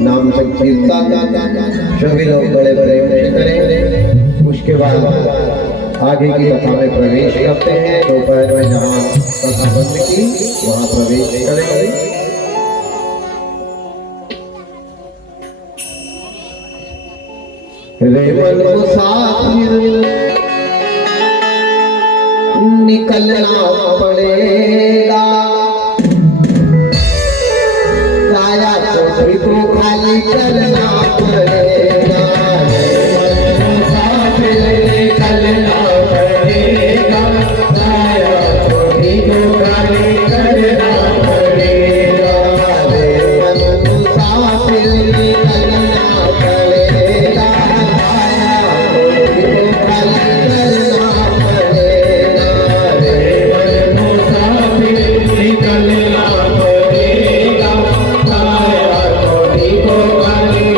नाम संकीर्तन सभी लोग बड़े बड़े उच्च करें। उसके बाद आगे की कथा में प्रवेश करते हैं। दोपहर में जहाँ कथा बंद की वहाँ प्रवेश करेंगे। रेवल मुसाफिर निकलना पड़ेगा, काया चौधरी को खाली करना पड़ेगा। रेवल मुसाफिर निकलना पड़ेगा, काया चौधरी को खाली करना पड़ेगा। रेवल मुसाफिर निकलना पड़ेगा, निकलना पड़ेगा, काया चौधरी को खाली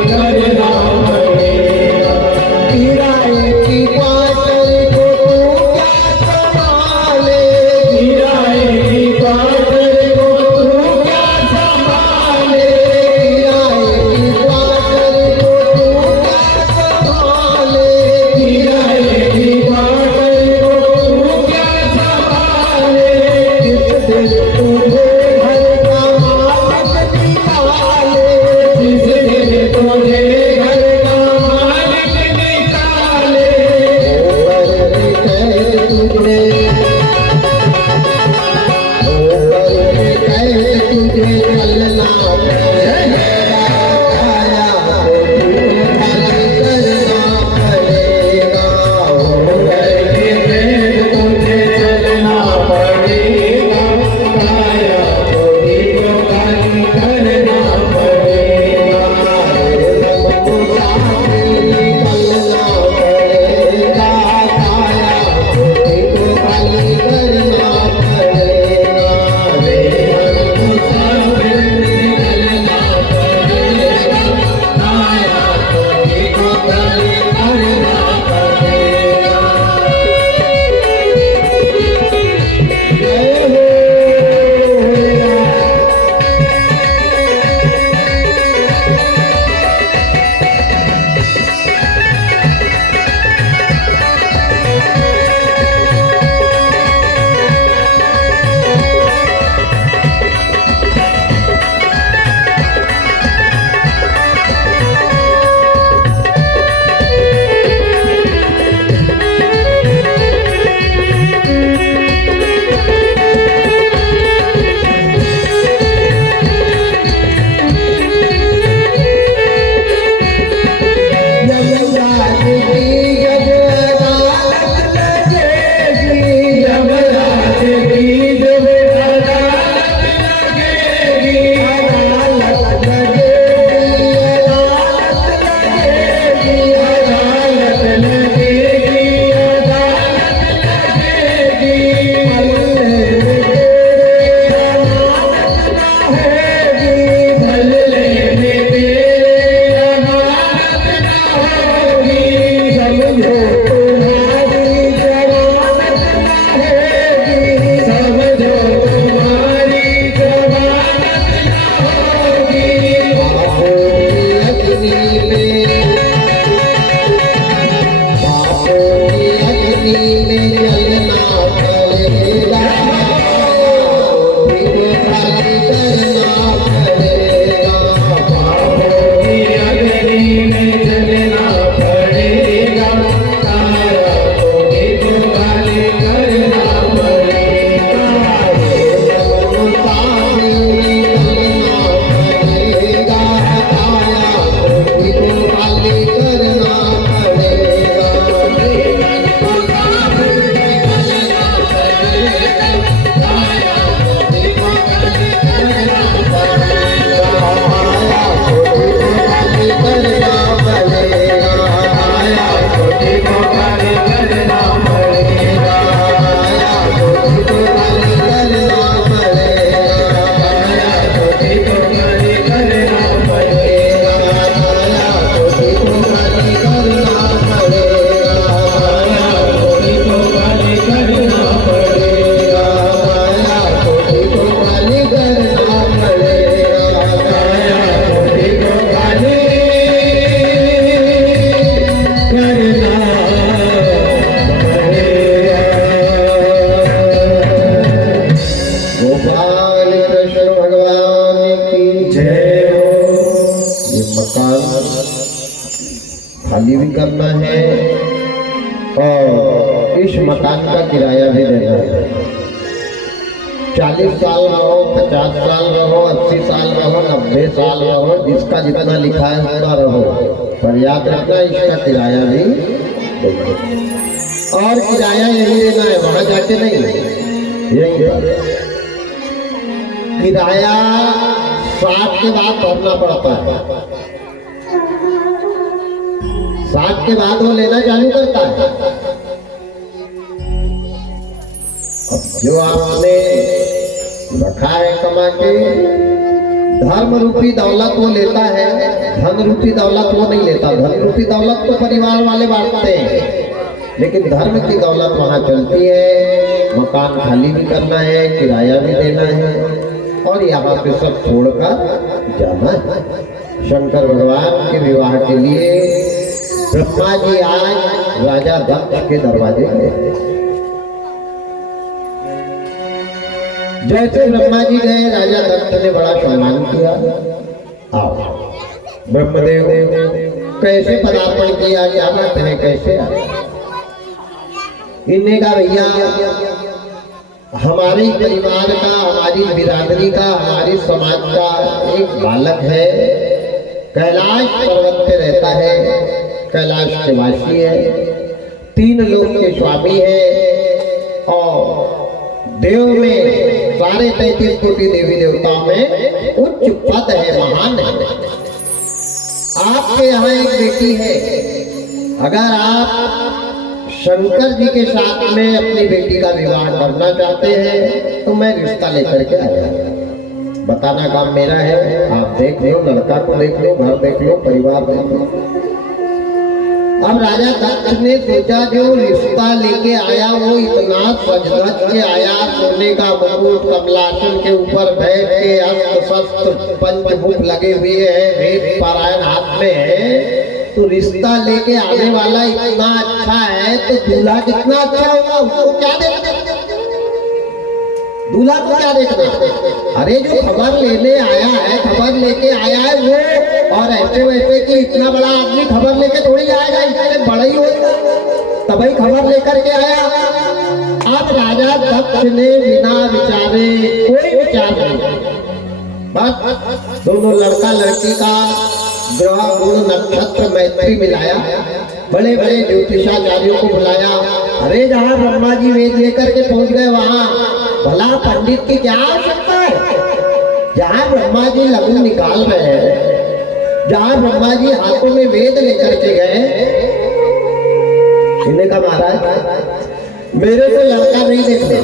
जय हो। ये मकान खाली भी करना है और इस मकान का किराया भी देना है। 40 साल रहो, 50 साल रहो, 80 साल रहो, 90 साल रहो, जिसका जितना लिखा है उतना रहो, पर याद रखना इसका किराया भी देना। और किराया यही देना है, वहां जाके नहीं। यही किराया 60 के बाद भरना पड़ता है। 60 के बाद वो लेना चालू करता है। अब जो आपने रखा है कमा के, धर्म रूपी दौलत वो लेता है, धन रूपी दौलत वो नहीं लेता। धन रूपी दौलत तो परिवार वाले बांटते हैं, लेकिन धर्म की दौलत वहां चलती है। मकान खाली भी करना है, किराया भी देना है और यहाँ पे सब छोड़कर जाना है। शंकर भगवान के विवाह के लिए ब्रह्मा जी आज राजा दक्ष के दरवाजे पे। जैसे ब्रह्मा जी गए, राजा दक्ष ने बड़ा सम्मान किया। आओ ब्रह्मदेव कैसे पदार्पण किया, क्या बात है, कैसे आए? इनने कहा भैया हमारे परिवार का, हमारी बिरादरी का, हमारे समाज का एक बालक है, कैलाश पर्वत पे रहता है, कैलाश के वासी है, 3 लोक के स्वामी है और देव में सारे 33 कोटि देवी देवताओं में उच्च पद है, महान है। आपके यहाँ एक बेटी है, अगर आप शंकर जी के साथ में अपनी बेटी का विवाह करना चाहते हैं तो मैं रिश्ता लेकर के आया। बताना काम मेरा है, आप देख लो, लड़का को देख लो, घर देख लो, परिवार देख लो। अब राजा दक्ष ने सोचा जो रिश्ता लेके आया वो इतना सज धज के आया, सोने का मुकुट, कमलासन के ऊपर बैठ के, अस्त्र शस्त्र पंचमुख लगे हुए हैं, वेद पारायण हाथ में है, तो रिश्ता लेके आने वाला इतना अच्छा है तो दूल्हा कितना अच्छा होगा, उसको क्या देखना, दूल्हा को क्या देखना। अरे जो खबर लेने आया है, खबर लेके आया है वो, और ऐसे वैसे कि इतना बड़ा आदमी खबर लेके थोड़ी आएगा, इससे बड़ा ही होगा, तभी खबर लेकर के आया। अब राजा दक्ष ने बिना विचारे, कोई विचार नहीं, बस दोनों लड़का लड़की का ग्रह गुण नक्षत्र मैत्री मिलाया, बड़े बड़े ज्योतिषाचार्यों को बुलाया। अरे जहाँ ब्रह्मा जी वेद लेकर के पहुंच गए वहां भला पंडित की क्या आवश्यकता है? जहाँ ब्रह्मा जी लघु निकाल रहे हैं, जहाँ ब्रह्मा जी हाथों में वेद लेकर के गए, इन्हें कहा महाराज मेरे को लड़का नहीं देखना।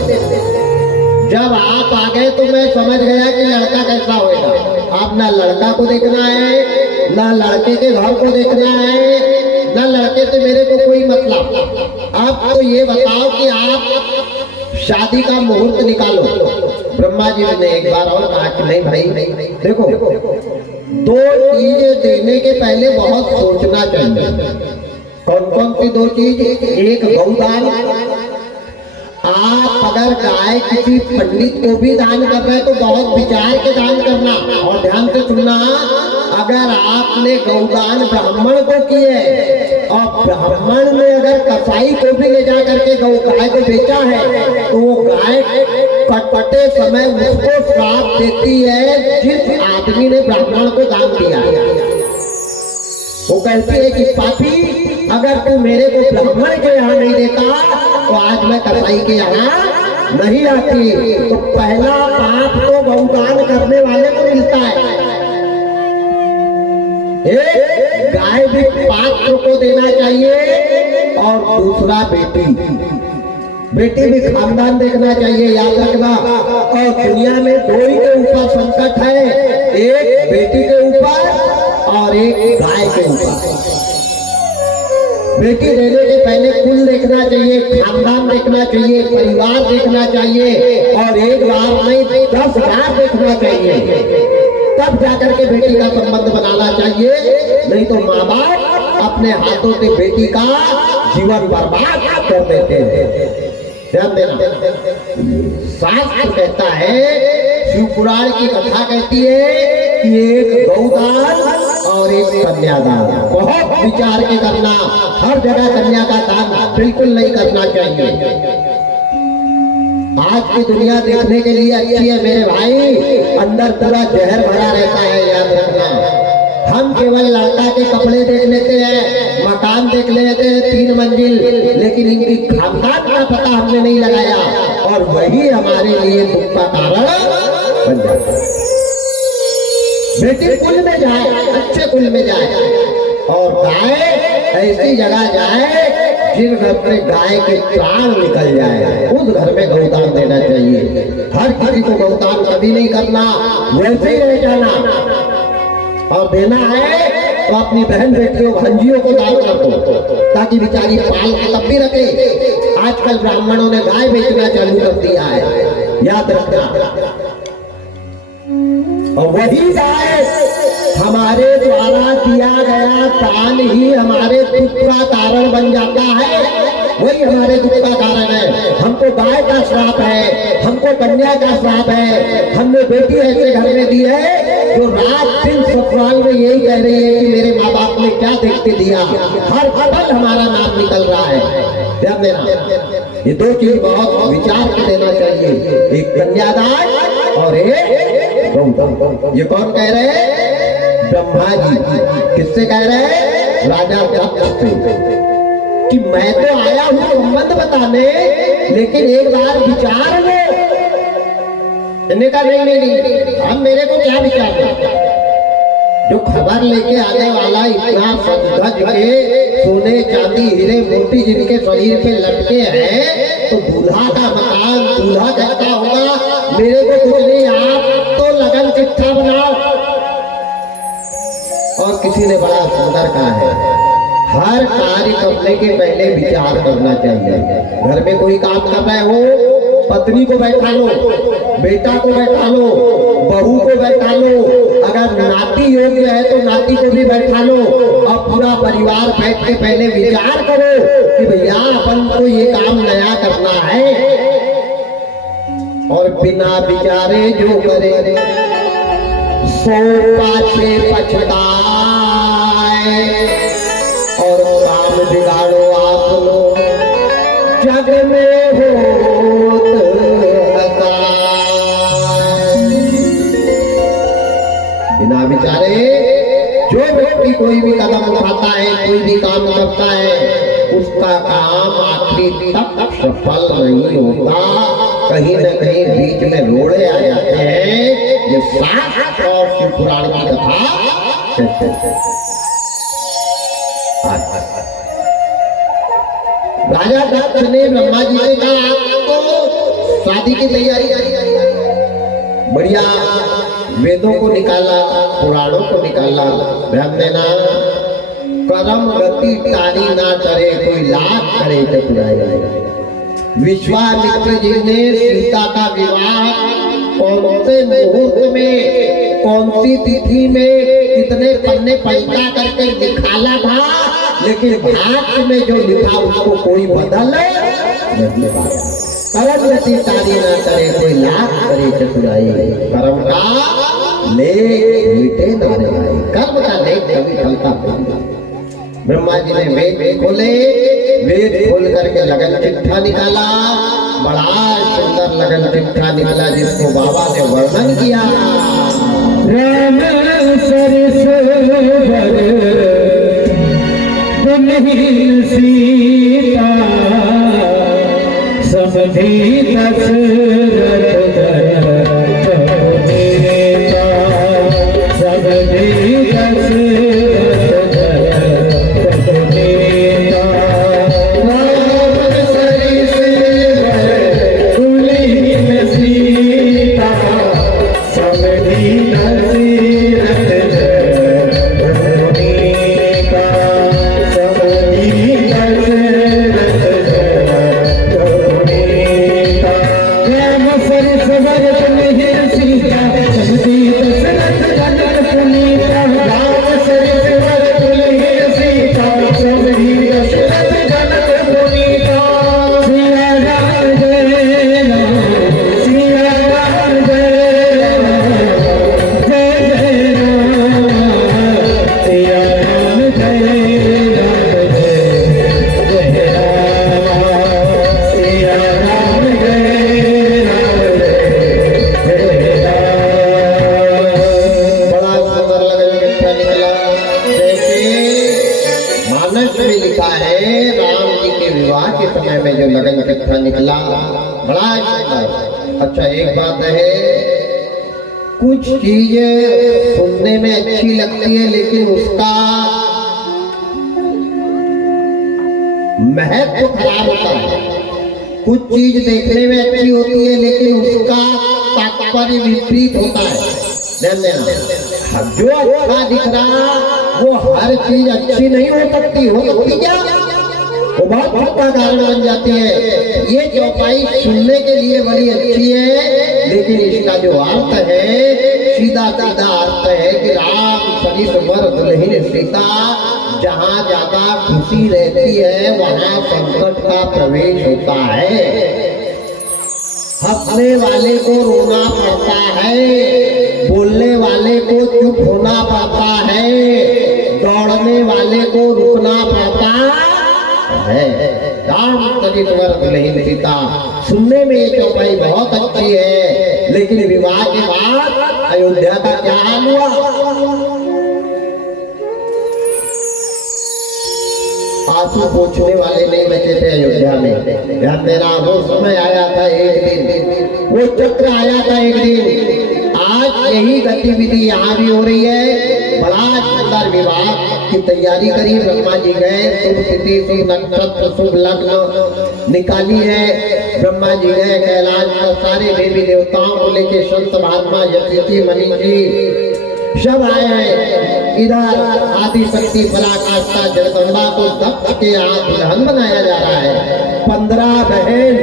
जब आप आ गए तो मैं समझ गया कि लड़का कैसा होगा। आप ना लड़का को देखना है, ना लड़के के घर को देखना है, ना लड़के से मेरे को कोई मतलब। आप तो ये बताओ कि आप शादी का मुहूर्त निकालो। ब्रह्मा जी ने एक बार और कहा कि नहीं भाई देखो, 2 चीजें देने के पहले बहुत सोचना चाहिए। कौन कौन सी 2 चीज? एक गौदान, आप अगर गाय किसी पंडित को भी दान कर रहे हैं तो बहुत विचार के दान करना, और ध्यान से सुनना, अगर आपने गौदान ब्राह्मण को किए और ब्राह्मण ने अगर कसाई को भी ले जा करके गाय को बेचा है तो वो गाय कटपटे समय उसको श्राप देती है जिस आदमी ने ब्राह्मण को दान दिया है। वो कहती है कि पापी अगर तू मेरे को ब्राह्मण के यहाँ नहीं देता तो आज मैं कसाई के यहाँ नहीं आती। तो पहला पाप तो गौदान करने वाले को मिलता है। एक गाय भी पात्र को देना चाहिए और दूसरा बेटी भी खानदान देखना चाहिए, याद रखना। और दुनिया में 2 ही के ऊपर संकट है, एक बेटी के ऊपर और एक गाय के ऊपर। बेटी देने के पहले कुल देखना चाहिए, खानदान देखना चाहिए, परिवार देखना चाहिए, और एक बार नहीं 10 बार देखना चाहिए, तब जाकर के बेटी का संबंध बनाना चाहिए। नहीं तो माँ बाप अपने हाथों से बेटी का जीवन बर्बाद कर देते हैं। ध्यान देना, शास्त्र कहता है, शिव पुराण की कथा कहती है कि एक गौदान और एक कन्यादान। बहुत विचार के करना, हर जगह कन्या का दान बिल्कुल नहीं करना चाहिए। आज की दुनिया देखने के लिए अच्छी है मेरे भाई, अंदर पूरा जहर भरा रहता है, याद रखना। हम केवल लड़का के कपड़े देख लेते हैं, मकान देख लेते हैं 3 मंजिल, लेकिन इनकी खानदान का पता हमने नहीं लगाया, और वही हमारे लिए दुख का कारण बन जाता है। बेटी कुल में जाए, अच्छे कुल में जाए, और गाय ऐसी जगह जाए जिन घर में गाय के प्राण निकल जाए, उस घर में गौदान देना चाहिए। हर किसी को गौदान कभी नहीं करना, वैसे ही रह जाना। और देना है तो अपनी बहन बेटियों भांजियों को दान कर दो, ताकि बेचारी पाल के तब भी रखे। आजकल ब्राह्मणों ने गाय बेचना चालू कर दिया है, याद रखना। और वही गाय हमारे द्वारा दिया गया दान ही हमारे दुख का कारण बन जाता है, वही हमारे दुख का कारण है। हमको गाय का श्राप है, हमको कन्या का श्राप है। हमने बेटी ऐसे घर में दी है जो रात दिन ससुराल में यही कह रही है कि मेरे माँ बाप ने क्या देख के दिया, हर पल हमारा नाम निकल रहा है। ध्यान देना, ये 2 चीज बहुत विचार के देना चाहिए, एक कन्यादान और एक गौदान। ये कौन कह रहे हैं? ब्रह्मा जी। किससे कह रहे हैं? राजा दक्ष से, कि मैं तो आया हूँ संबंध बताने, लेकिन एक बार विचार लो। इन्हें कहा नहीं, हम मेरे को क्या विचार है? जो खबर लेके आने वाला इतना सज के सोने चांदी हीरे मोती जिनके शरीर पे लटके हैं, तो दूल्हा का मकान दूल्हा कहता होगा मेरे को कुछ नहीं, आप तो लगन चिट्ठा बनाओ। और किसी ने बड़ा सुंदर कहा है, हर कार्य करने के पहले विचार करना चाहिए। घर में कोई काम कर रहे हो, पत्नी को बैठा लो, बेटा को बैठा लो, बहू को बैठा लो, अगर नाती योग्य है तो नाती को भी बैठा लो, और पूरा परिवार बैठ के पहले विचार करो कि भैया अपन को ये काम नया करना है। और बिना विचारे जो करे सो पाछे पछताए, और काम बिगाड़ो आप लोग जग में होत बिना विचारे जो व्यक्ति कोई भी कदम उठाता है, कोई भी काम करता है, उसका काम आखिरी तक सफल नहीं होता। कहीं न कहीं बीच में रोड़े आ जाते हैं। ये 7 और शिव पुराण की कथा। राजा दक्ष ने ब्रह्मा जी से कहा आपको शादी की तैयारी बढ़िया, वेदों को निकाला, पुराणों को निकाला। ध्यान देना, करम गति तारी ना करे, कोई लाख करे चतुराई। विश्वामित्र जी ने सीता का विवाह कौन से मुहूर्त में, कौन सी तिथि में, कितने पन्ने पलटा करके निकाला था, लेकिन भाग्य में जो लिखा उसको कोई बदल नहीं पाया। करम गति तारी ना करे, कोई लाख करे चतुराई। कर्म का लेख मिटे ना रे, कर्म का लेख कभी चलता नहीं। ब्रह्मा जी ने वेद खोले, वेद खोल करके लगन चिट्ठा निकाला। बड़ा सुंदर लगन चिट्ठा निकाला, जिसको बाबा ने वर्णन किया। राम सरसोवर दुल्हन सीता, समधी दशरथ सीता के समय में जो लगन कथा निकला बड़ा सुंदर। अच्छा एक बात है, कुछ चीजें सुनने में अच्छी लगती है लेकिन उसका महत्व खराब होता है। कुछ चीज देखने में अच्छी होती है लेकिन उसका तात्पर्य विपरीत होता है। ध्यान देना, जो अच्छा दिख रहा वो हर चीज अच्छी नहीं हो सकती। हो सकती क्या? वो बहुत बड़ा कारण बन जाती है। ये चौपाई सुनने के लिए बड़ी अच्छी है लेकिन इसका जो अर्थ है सीधा सीधा अर्थ है कि राम सरिस वर दुल्हन सीता, जहाँ ज्यादा खुशी रहती है वहाँ संकट का प्रवेश होता है। हंसने वाले को रोना पड़ता है, बोलने वाले को चुप होना पड़ता है, दौड़ने वाले को रुकना पड़ता है। राम सरिस वर दुल्हन सीता, सुनने में ये चौपाई बहुत अच्छी है लेकिन विवाह के बाद अयोध्या का क्या हाल हुआ? आंसू पोंछने वाले नहीं बचे थे अयोध्या में। ध्यान देना, वो समय आया था एक दिन, वो चक्र आया था एक दिन। आज यही गतिविधि यहाँ भी हो रही है। बड़ा सुंदर विवाह की तैयारी करी, ब्रह्मा जी गए, शुभ तिथि शुभ नक्षत्र शुभ लग्न निकाली है। ब्रह्मा जी गए कैलाश पर, सारे देवी देवताओं को लेके संत महात्मा यशस्वी मणि जी सब आए हैं। इधर आदि शक्ति पराकाष्ठा जगदम्बा को दत्त के हाथ दुल्हन बनाया जा रहा है। 15 बहन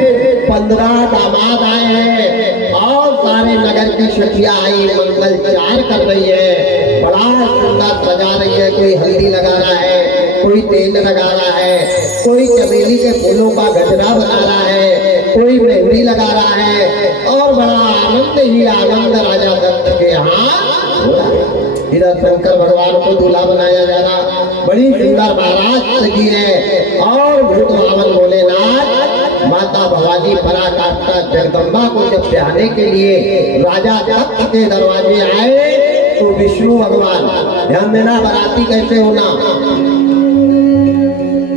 15 दामाद आए हैं और सारे नगर की सखियां आई मंगलचार कर रही है। बड़ा सुंदर सजा रही है। कोई हल्दी लगा रहा है, कोई तेल लगा रहा है, कोई चमेली के फूलों का गजरा बना रहा है, कोई मेहंदी लगा रहा है और बड़ा आनंद ही आनंद राजा दत्त के यहाँ। इधर शंकर भगवान को दूल्हा बनाया जा रहा। बड़ी सुंदर बारात लगी है और भूत भावन भोलेनाथ माता भवानी पराकाष्ठा जगदम्बा को जब ब्याहने के लिए राजा दत्त के दरवाजे आए तो विष्णु भगवान, ध्यान देना बाराती कैसे होना,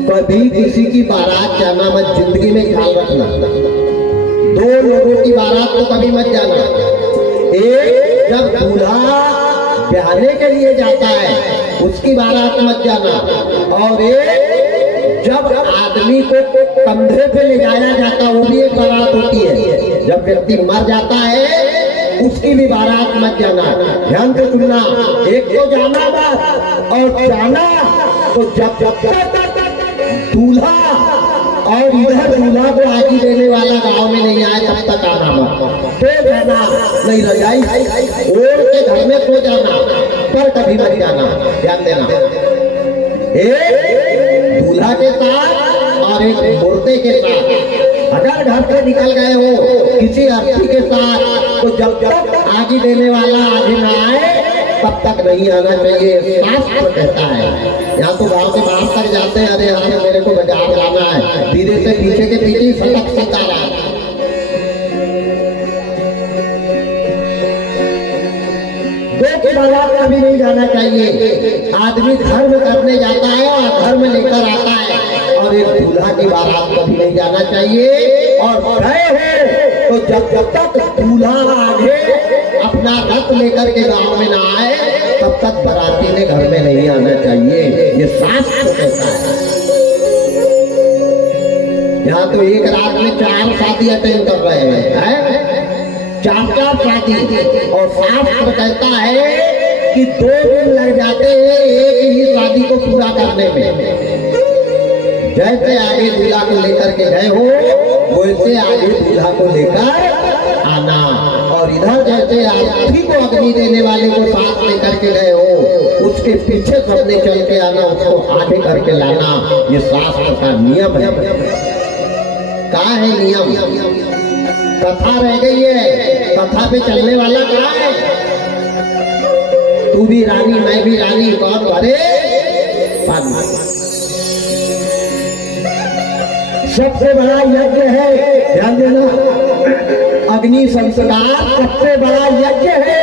कभी किसी की बारात जाना मत, जिंदगी में ख्याल रखना। 2 लोगों की बारात तो कभी मत जाना। एक, जब दूल्हा ब्याहने के लिए जाता है उसकी बारात मत जाना, और एक जब आदमी को कंधे पे ले जाया जाता वो भी एक बारात होती है। जब व्यक्ति मर जाता है उसकी भी बारात मत जाना। ध्यान से सुनना, एक तो जाना बात और जाना तो जब तक दूल्हा और इधर दूल्हा को आगे देने वाला गांव में नहीं आए तब तक आना मत। तो जाना नहीं, रजाई ओढ़ के घर में सो जाना पर कभी मत जाना। ध्यान देना, एक दूल्हा के साथ और एक मुर्दे के साथ अगर घर से निकल गए हो किसी अर्थी के साथ तो जब तक आगे देने वाला आगे ना आए तब तक नहीं आना चाहिए, शास्त्र कहता है। यहाँ तो गांव के बाहर तक जाते हैं, अरे अरे मेरे को बाजार जाना है, धीरे से पीछे के पीछे फटक सकता रहा। बारात कभी नहीं जाना चाहिए। आदमी धर्म करने जाता है और धर्म लेकर आता है, और एक दूल्हा की बारात कभी नहीं जाना चाहिए। और गए हो तो जब तक दूल्हा आगे अपना रथ लेकर के गांव में ना आए तब तक बाराती ने घर में नहीं आना चाहिए, ये शास्त्र कहता है। यहाँ तो एक रात में 4 शादी अटेंड कर रहे हैं, 4 शादी, और शास्त्र कहता है कि 2 दिन लग जाते हैं एक ही शादी को पूरा करने में। जैसे आगे दूल्हा को लेकर के गए हो वैसे आगे दूल्हा को लेकर आना, और इधर जैसे आरती को अग्नि देने वाले को साथ लेकर के गए हो उसके पीछे सबने चल के आना, उसको आगे करके लाना। ये शास्त्र का नियम है। कहाँ है नियम? कथा रह गई है, कथा पे चलने वाला कहाँ है? तू भी रानी मैं भी रानी, कौन भरे पानी। सबसे बड़ा यज्ञ है, ध्यान देना, अग्नि संस्कार सबसे बड़ा यज्ञ है।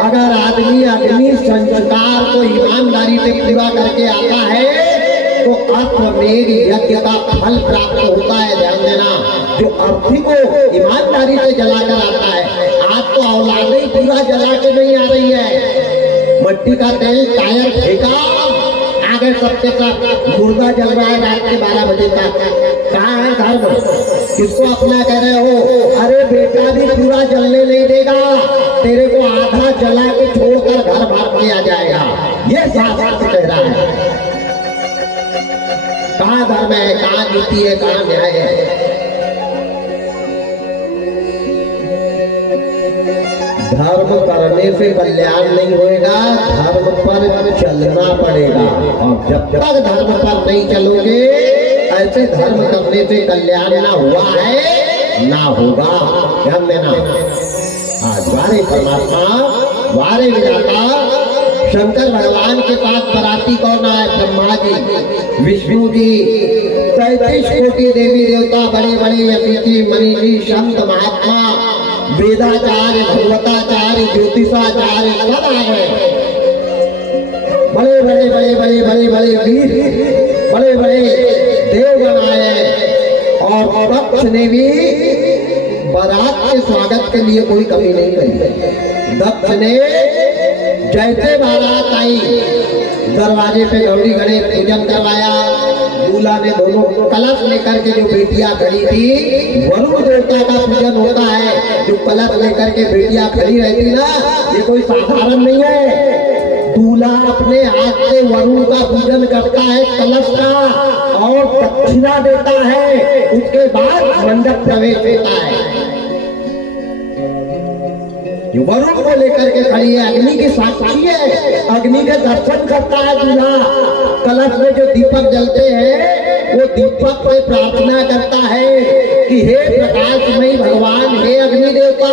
अगर आदमी अग्नि संस्कार को ईमानदारी से पूरा करके आता है तो अश्वमेध यज्ञ का फल प्राप्त होता है। ध्यान देना, जो अर्थी को ईमानदारी से जलाकर आता है, आज तो औलादे पूरा जला के नहीं आ रही है। मट्टी का तेल टायर फेंका, आगे सबके साथ मुर्दा जल रहा है रात के 12 बजे तक। कहाँ है धर्म? किसको अपना कह रहे हो? अरे बेटा भी पूरा जलने नहीं देगा, तेरे को आधा जला के छोड़कर घर भाग के आ जाएगा। ये शास्त्र कह रहा है। कहाँ धर्म है, कहाँ नीति है, कहाँ न्याय है? धर्म करने से कल्याण नहीं होएगा, धर्म पर चलना पड़ेगा। और जब तक धर्म पर नहीं चलोगे, ऐसे धर्म करने से कल्याण ना हुआ है ना होगा। ध्यान देना, आज वारे परमात्मा, वारे विधाता शंकर भगवान के पास बराती कौन आए? ब्रह्मा जी, विष्णु जी, 33 कोटि देवी देवता, बड़े बड़े अतिथि मनीषी संत महात्मा, वेदाचार्य, भगवताचार्य, ज्योतिषाचार्य सब आ गए। बड़े बड़े बड़े बड़े बड़े बड़े वीर, बड़े बड़े देवगण आए। और दक्ष ने भी बारात के स्वागत के लिए कोई कमी नहीं करी। दक्ष ने जैसे बारात आई, दरवाजे पे गौरी गणेश पूजन करवाया। दूल्हा ने दोनों कलश लेकर के, जो बेटियां खड़ी थी, वरुण देवता का पूजन होता है। जो कलश लेकर के बेटियां खड़ी रहती ना, ये कोई साधारण नहीं है। दूल्हा अपने हाथ से वरुण का पूजन करता है, कलश का, और दक्षिणा देता है। उसके बाद मंडप प्रवेश होता है। वरुण को लेकर के खड़ी है, अग्नि की साक्षी है, अग्नि के दर्शन करता है दूल्हा। कलश में जो दीपक जलते हैं, वो दीपक पे प्रार्थना करता है कि हे प्रकाशमयी भगवान, हे अग्नि देवता,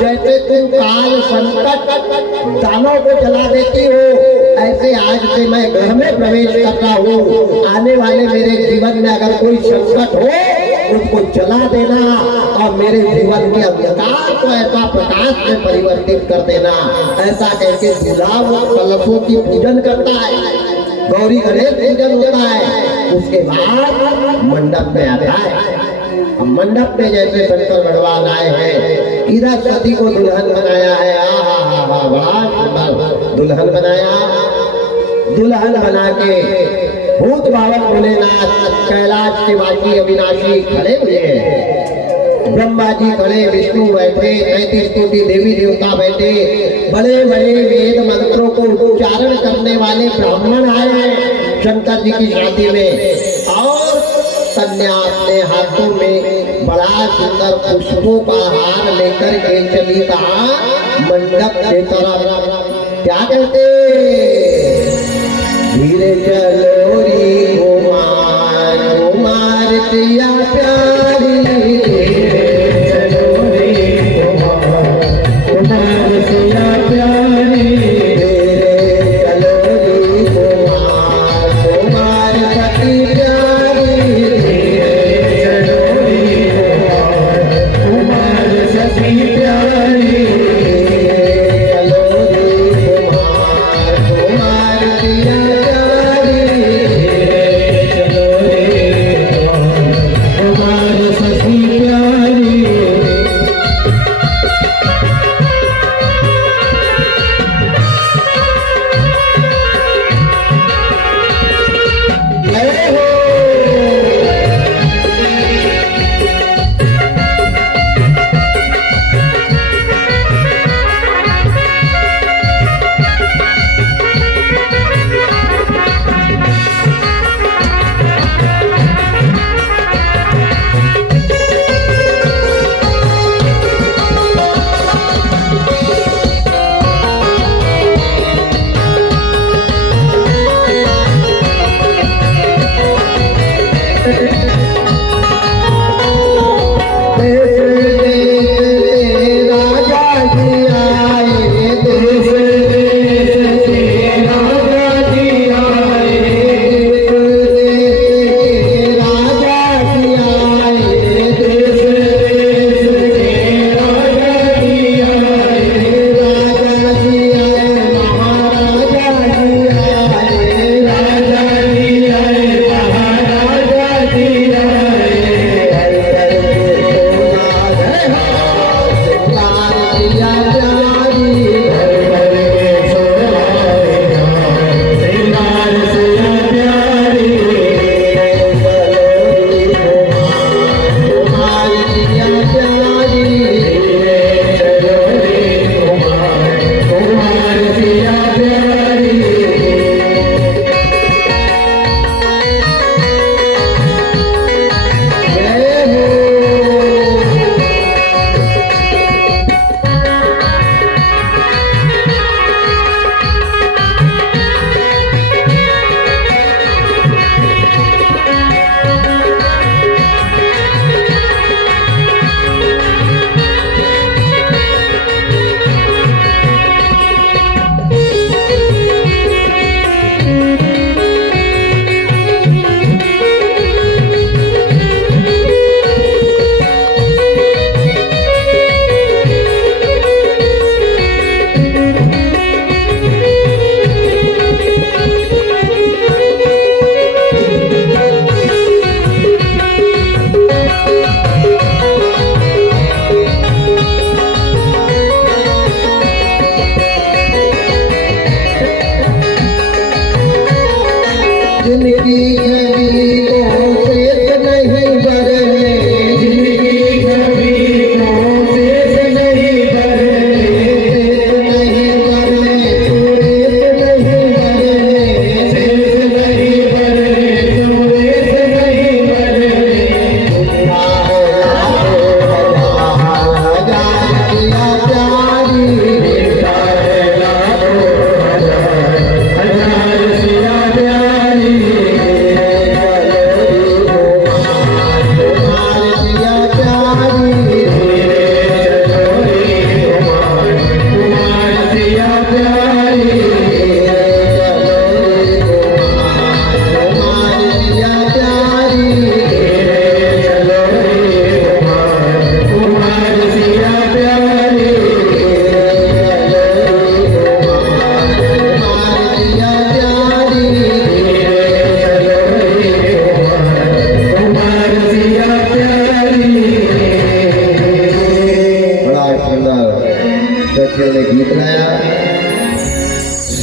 जैसे तुम काल संकट दानों को जला देती हो, ऐसे आज से मैं घर में प्रवेश करता हूँ। आने वाले मेरे जीवन में अगर कोई संकट हो, उसको जला देना और मेरे जीवन के अंधकार को ऐसा प्रकाश में परिवर्तित कर देना। ऐसा कहकर दूल्हा वो कलशों की पूजन करता है, गौरी गणेश पूजन होता है। उसके बाद मंडप में आता है। मंडप में जैसे शंकर भगवान आए हैं, इधर सती को दुल्हन बनाया है। बड़ा सुंदर दुल्हन बनाया। दुल्हन बना के भूत बाबा भोलेनाथ, कैलाश के वासी अविनाशी खड़े हुए हैं। ब्रह्मा जी खड़े, विष्णु बैठे, 33 कोटि देवी देवता बैठे, बड़े बड़े वेद मंत्रों को उच्चारण करने वाले ब्राह्मण आए हैं शंकर जी की शादी में। और कन्या अपने हाथों में बड़ा सुंदर पुष्पों का हार लेकर के चली कहा मंडप के तरफ। क्या कहते? धीरे चलो री कुमार, कुमार सिया प्यारी, धीरे चलो रे कुमार, कुमार सिया प्यारी, धीरे चलो रे कुमार, कुमार सती प्यारी, धीरे चलो रे कुमार, कुमार सती प्यारी, धीरे चलो रे कुमार, कुमार सिया प्यारी। जिनकी छवि को शेष नहीं बरने, जिनकी छवि को शेष नहीं बरने, शेष नहीं बरने, सुरेश नहीं बरने, शेष नहीं बरने, सुरेश नहीं बरने।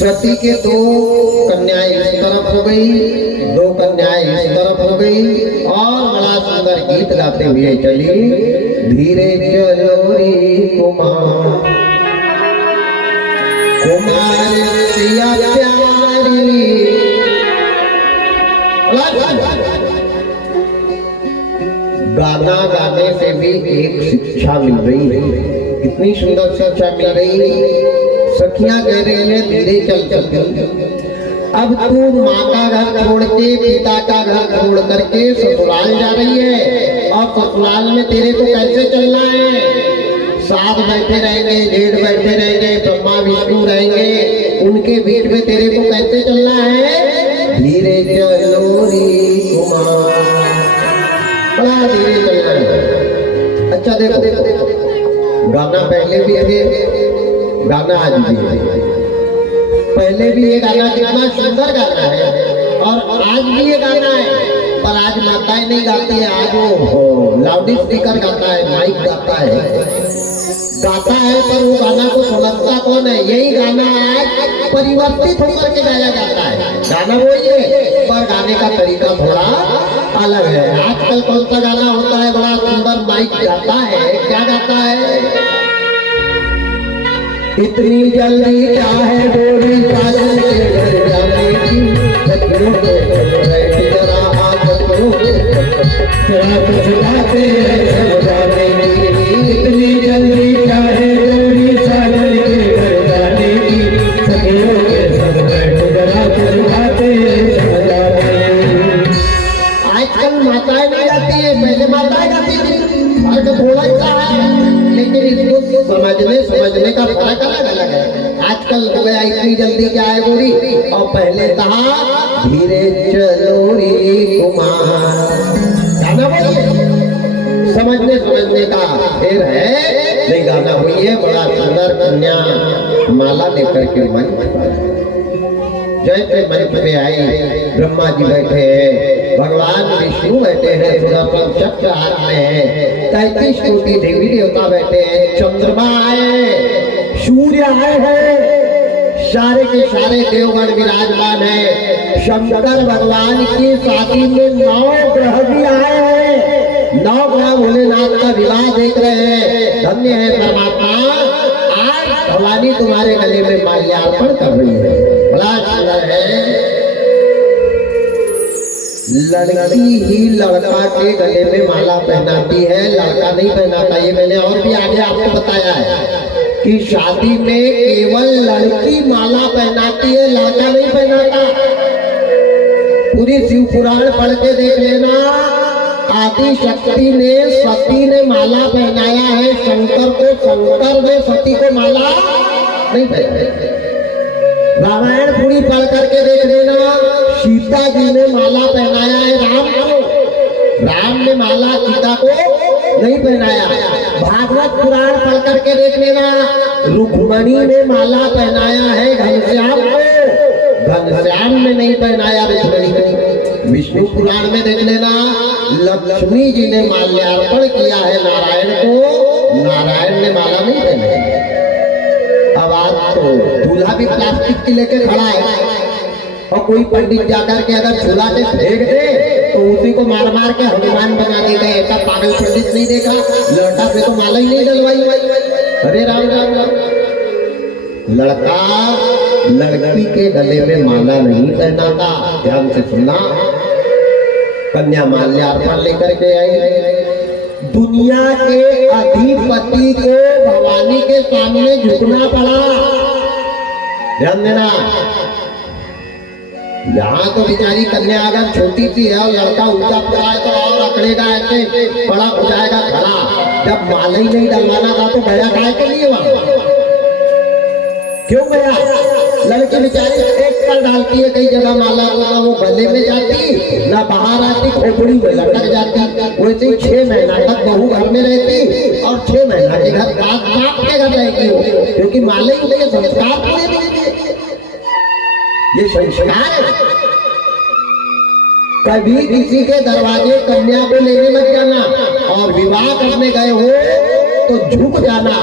सती के दो कन्याएं इस तरफ हो गई, दो कन्याएं इस तरफ हो गई और बड़ा सुंदर गीत गाते हुए चली। धीरे चलो रे कुमार, कुमार सिया प्यारी। गाना गाने से भी एक शिक्षा मिल रही है। कितनी सुंदर शिक्षा मिल रही है। सखियां कह रही है धीरे चल चल। अब तू माँ का घर छोड़ के, पिता का घर छोड़ करके ससुराल जा रही है और ससुराल में तेरे को कैसे चलना है? साथ बैठे रहेंगे, जेठ बैठे रहेंगे, ब्रह्मा विष्णु रहेंगे, उनके बीच में तेरे को कैसे चलना है? धीरे चलो रे कुमार, बड़ा धीरे चलना है। अच्छा देखो देखो देखो, गाना पहले भी है, गाना आज भी है। पहले भी ये गाना कितना सुंदर गाना है और आज भी ये गाना है, पर आज माताएं नहीं गाती है, आज वो लाउड स्पीकर गाता है, माइक गाता है, पर वो गाना को सुनता कौन है? यही गाना आज परिवर्तित होकर के गाया जाता है। गाना वही है पर गाने का तरीका थोड़ा अलग है। आजकल कौन सा गाना होता है? बड़ा सुंदर माइक गाता है, क्या गाता है? इतनी जल्दी क्या है गोरी साजन के घर जाने की, सखियों के बैठ जरा आदत करो, तेरा कुछ बातें है समझाने की। इतनी जल्दी क्या है गोरी साजन के घर जाने की, सखियों के सब बैठ जरा कुछ बातें है समझाने की। आजकल माताएं नहीं गाती है, पहले माताएं गाती थी। फर्क थोड़ा सा है, लेकिन इसको समझने का फर्क अलग है। आजकल हो गया इतनी जल्दी क्या है गोरी, और पहले कहा धीरे चलो रे कुमार। गाना बोलिए, समझने का फिर है नहीं। गाना हुई है बड़ा सुंदर, कन्या माला लेकर के मंच जैसे मंच में आई, ब्रह्मा जी बैठे हैं, भगवान विष्णु बैठे हैं, सुदर्शन चक्र हाथ में है, 33 कोटि देवी देवता बैठे हैं, चंद्रमा आए, सूर्य आए हैं, सारे के सारे देवगण विराजमान है। शंकर भगवान की शादी में 9 ग्रह भी आए हैं, 9 ग्रह भोलेनाथ का विवाह देख रहे हैं। धन्य है परमात्मा, आज भवानी तुम्हारे गले में माल्यार्पण कर रही है, बड़ा सुंदर है। लड़की ही लड़का के गले में माला पहनाती है, लड़का नहीं पहनाता। ये मैंने और भी आगे आपको बताया है कि शादी में केवल लड़की माला पहनाती है, लड़का नहीं पहनाता। पूरी शिव पुराण पढ़ के देख लेना, आदि शक्ति ने सती ने माला पहनाया है शंकर को, शंकर ने सती को माला नहीं पहनाया। रामायण पूरी पढ़ करके देख लेना, सीता जी ने माला पहनाया है राम को, राम ने माला सीता को नहीं पहनाया। भागवत पुराण पढ़ करके देख लेना, रुक्मणी ने माला पहनाया है घनश्याम को, घनश्याम ने नहीं पहनाया रुक्मणी को। विष्णु पुराण में देख लेना, लक्ष्मी जी ने माल्यार्पण किया है नारायण को, नारायण ने माला नहीं पहनाई। अब आज तो दूल्हा भी प्लास्टिक की लेके खड़ा है, और कोई पंडित जाकर के अगर छुलाते फेंक दे तो उसी को मार मार के हनुमान बना देते। ऐसा पागल पंडित नहीं देखा, लड़का पे तो माला ही नहीं डलवाई। अरे राम राम राम, लड़का लड़की के गले में माला नहीं पहनाता। ध्यान से सुनना, कन्या माल्यार्पण लेकर के आई। दुनिया के अधिपति को भवानी के सामने झुकना पड़ा। ध्यान देना, यहाँ तो बेचारी कन्या अगर छोटी सी है और लड़का ऊंचा पड़ा है तो और अकड़ेगा, ऐसे बड़ा हो जाएगा खड़ा। जब माला ही नहीं डलवाना था तो गया काय के लिए वहां? क्यों गया? लड़की बेचारी एक कर डालती है कई जगह माला, ना वो गले में जाती ना बाहर आती, खोपड़ी में लटक जाती। वैसे ही 6 महीना तक बहू घर में रहती और 6 महीना के घर बाप के घर रहेगी, क्योंकि माले ही उनके संस्कार पूरे नहीं दिए। ये संस्कार कभी किसी के दरवाजे कन्या को लेने मत जाना, और विवाह करने गए हो तो झुक जाना।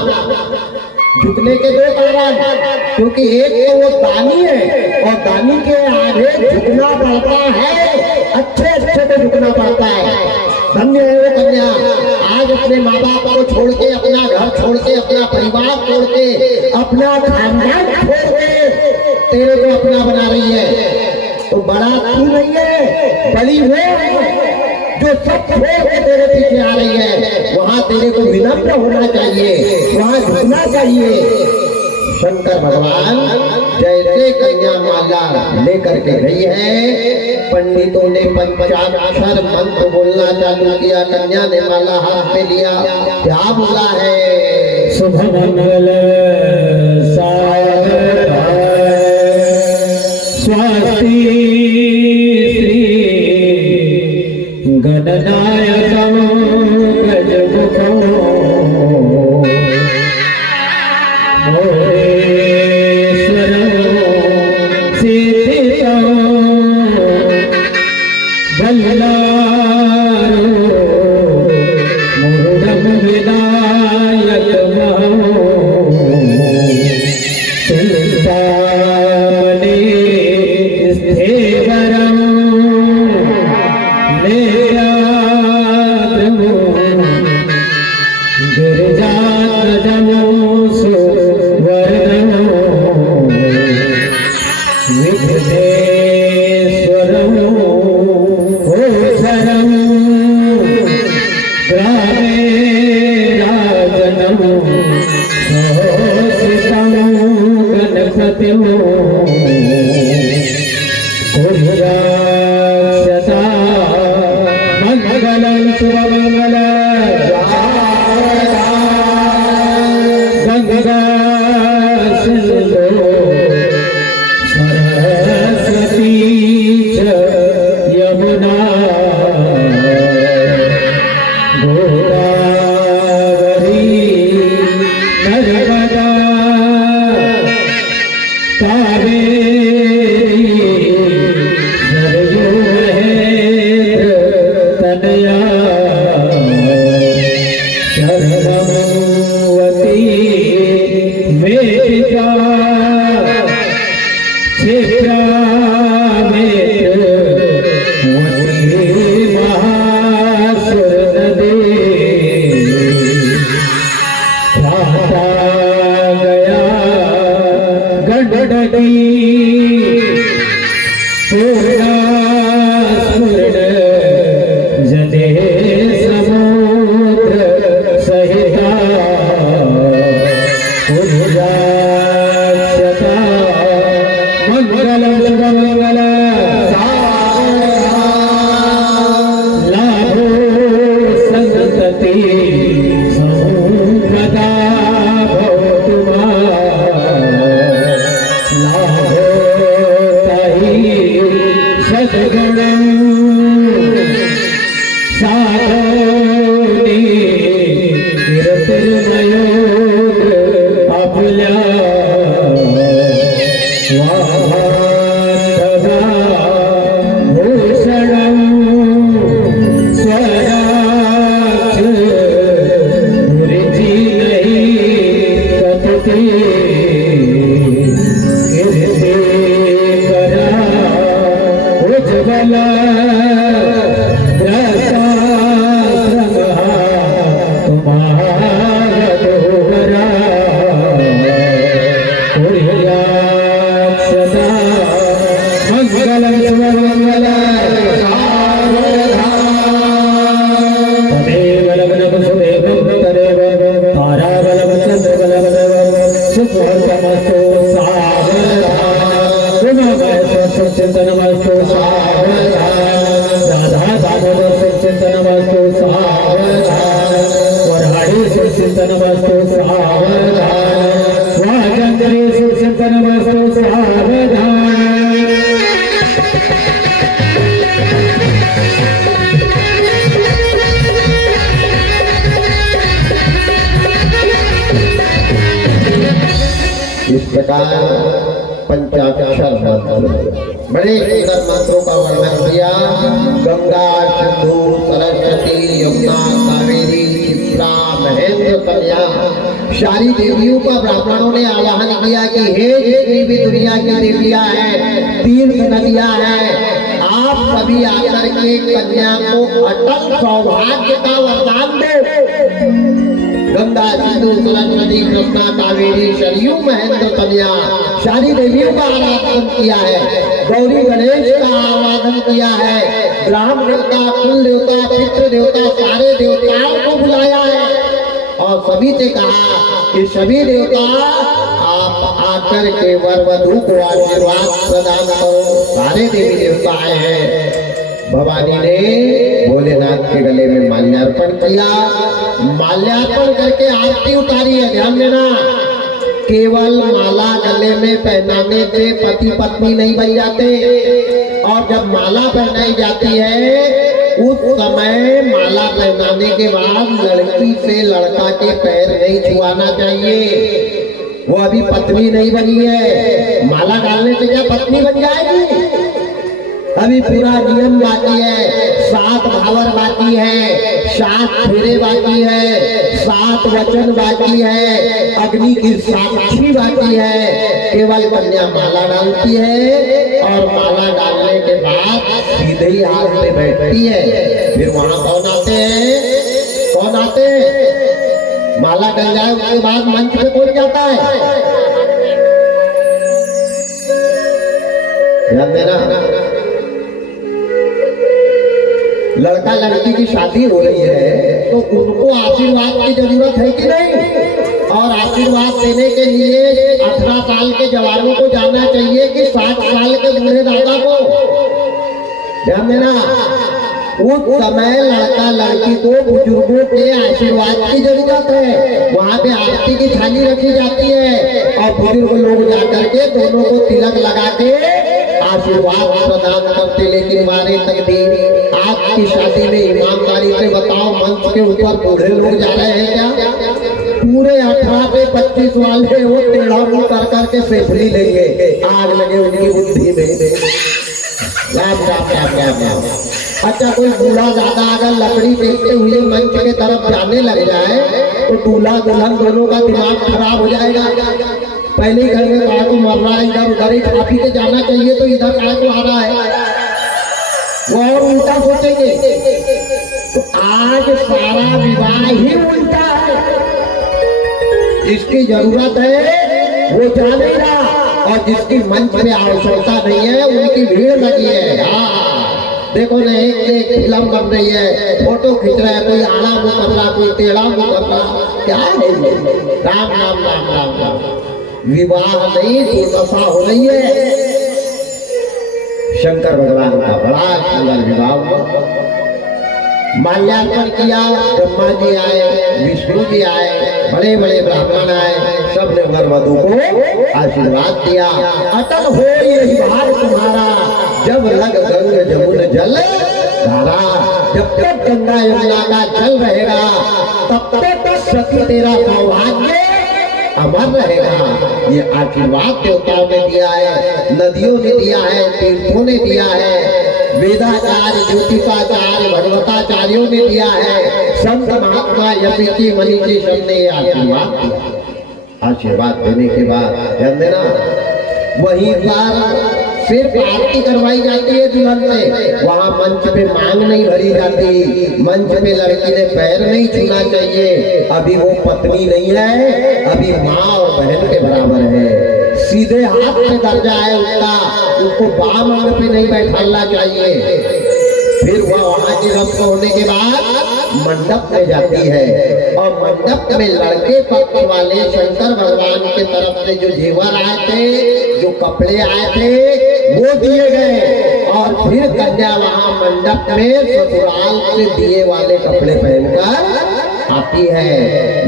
झुकने के 2 कारण, क्योंकि एक तो वो दानी है और दानी के आगे झुकना पड़ता है, अच्छे को झुकना पड़ता है। धन्य है वो कन्या, आज अपने माँ बाप को छोड़ के, अपना घर छोड़ के, अपना परिवार छोड़ के, अपना खानदान छोड़ के तेरे को अपना बना रही है। तो बड़ा तू नहीं है, बड़ी वो जो सब छोड़ के तेरे पीछे आ रही है। वहां तेरे को विनम्र होना चाहिए, वहां झुकना चाहिए। शंकर भगवान जैसे कन्या माला लेकर के गई है, पंडितों ने पंचाक्षर मंत्र बोलना चालू किया। कन्या ने माला हाथ में लिया, क्या बोला है? शुभ मंगल स्वस्ति श्री गणनायकं गजमुखं मोरेश्वरं सिद्धितं बल्लारो मूढं विनायकमं चिन्तामणि स्थेवरं नेयाद्रमो गिरिजाध्वजं सुवर्णं विघ्नेश्वरं ओझरं ग्रामे राजनं सोऽसितं गणपतिं कुर्याक्षता मंगलं शुभमंगलं गंगा सिंधु सरस्वती च यमुना गोदावरी नर्मदा कावेरी सरयू तनया शरणमवती वेदिका क्षिप्रामेतवती महासुर नदी प्राता गया गणडडी पूर्णा स्फुरण जले समुद्र सहिता पुरुषाक्षता मंगलं शुभमंगलं लाभो संतति संपदा भवतु लाभो तहि सद्गुणं साधोनि कीर्तिर्मयो अफुल्या स्वाहा भूषणं स्वराज गुरुजी नहीं कथते कीर्ति करा चिंतनमस्तु सावधान, राधा दामोदर चिंतनमस्तु सावधान, वरहाड़ी चिंतनमस्तु सावधान, वाजंत्री चिंतनमस्तु सावधान। इस प्रकार पंचाक्षर मंत्र बड़े सुंदर मंत्रों का वर्णन किया। गंगा, सिंधु, सरस्वती, यमुना, कावेरी, क्षिप्रा, महेंद्र, कन्या, सारी देवियों का ब्राह्मणों ने आवाहन किया कि हे जितनी भी दुनिया की देवियां हैं, तीर्थ नदियां हैं, आप सभी आकर के कन्या को अटल सौभाग्य का वरदान दो। गंगा, सिंधु, सरस्वती, कृष्णा, कावेरी, सरयू, महेंद्र, कन्या, सारी देवियों का आराधन किया है। गौरी गणेश का आराधन किया है। ब्राह्मण देवता, कुल देवता, पितृ देवता, सारे देवताओं को बुलाया है और सभी से कहा कि सभी देवता आप आकर के वर वधू को आशीर्वाद प्रदान करो। सारे देवी देवता आए हैं। भवानी ने भोलेनाथ के गले में माल्यार्पण किया। माल्यार्पण करके आरती उतारी है। ध्यान देना, केवल माला गले में पहनाने से पति पत्नी नहीं बन जाते, और जब माला पहनाई जाती है उस समय माला पहनाने के बाद लड़की से लड़का के पैर नहीं छुआना चाहिए। वो अभी पत्नी नहीं बनी है। माला डालने से क्या पत्नी बन जाएगी? अभी पूरा नियम बाकी है, 7 भावर बाकी है, 7 फेरे बाकी है, 7 वचन बाकी है, अग्नि की साक्षी बाकी है। केवल कन्या माला डालती है और माला डालने के बाद सीधे ही हाथ में बैठती है। फिर वहां कौन आते हैं? कौन आते हैं? माला डल जाए उसके बाद मंच पे कौन जाता है? ध्यान देना, लड़का लड़की की शादी हो रही है तो उनको आशीर्वाद की जरूरत है कि नहीं? और आशीर्वाद देने के लिए 18 साल के जवानों को जाना चाहिए कि 60 साल के बूढ़े दादा को? ध्यान देना, उस समय लड़का लड़की को बुजुर्गों के आशीर्वाद की जरूरत है। वहाँ पे आरती की थाली रखी जाती है और बुजुर्ग लोग जाकर के दोनों को तिलक लगा के आशीर्वाद प्रदान करते। लेकिन हमारे तकदीर आपकी शादी में ईमानदारी से बताओ, मंच के ऊपर बूढ़े लोग जा रहे हैं क्या? पूरे 18 से 25 वाले वो टेढ़ा मुंह कर करके सेफली लेंगे। आग लगे उनकी बुद्धि में। राम राम राम राम राम। अच्छा, कोई बूढ़ा ज्यादा अगर लकड़ी फेंकते हुए मंच के तरफ जाने लग जाए तो दूल्हा दुल्हन दोनों का दिमाग खराब हो जाएगा। पहले घर में कहा को मर रहा है, इधर उधर ही खा पी के जाना चाहिए तो इधर कहा को आ रहा है, वो और उल्टा सोचेंगे। तो आज सारा विवाह ही उल्टा है। जिसकी जरूरत है वो जा नहीं रहा, और जिसकी मंच में आवश्यकता नहीं है उनकी भीड़ लगी है। हाँ, देखो ना, एक फिल्म बन रही है, फोटो खींच रहा है, कोई आड़ा मुंह कर रहा, कोई टेढ़ा मुंह कर रहा। क्या है? राम राम राम राम राम। विवाह नहीं, दुर्दशा हो रही है। शंकर भगवान का बड़ा सुंदर विवाह हुआ। माल्यार्पण किया, ब्रह्मा जी आए, विष्णु जी आए, बड़े बड़े ब्राह्मण आए, सबने वर वधू को आशीर्वाद दिया। अटल हो यही भार तुम्हारा, जब लग गंग जमुन जल धारा। जब तक गंगा यमुना का जल रहेगा तब तक सती तेरा सौभाग्य अमर रहेगा। ये आशीर्वाद देवताओं ने दिया है, नदियों ने दिया है, तीर्थों ने दिया है, वेदाचार्य, ज्योतिषाचार्य, भगवताचार्यों ने दिया है, संत महात्मा यतीची मनीषी सबने आशीर्वाद दिया। आशीर्वाद देने के बाद ध्यान देना, वहीं पर सिर्फ आरती करवाई जाती है दुल्हन से, वहाँ मंच पे मांग नहीं भरी जाती, मंच पे लड़की ने पैर नहीं छूना चाहिए। अभी वो पत्नी नहीं है, अभी माँ और बहन के बराबर है, सीधे हाथ पे दर्जा है उसका, उसको बाम पे नहीं बैठाना चाहिए। फिर वह वहाँ की रस्म होने के बाद मंडप में जाती है और मंडप में लड़के पक्ष वाले शंकर भगवान के तरफ से जो जेवर आए थे, जो कपड़े आए थे, वो दिए गए और फिर कन्या वहाँ मंडप में ससुराल से दिए वाले कपड़े पहनकर आती है।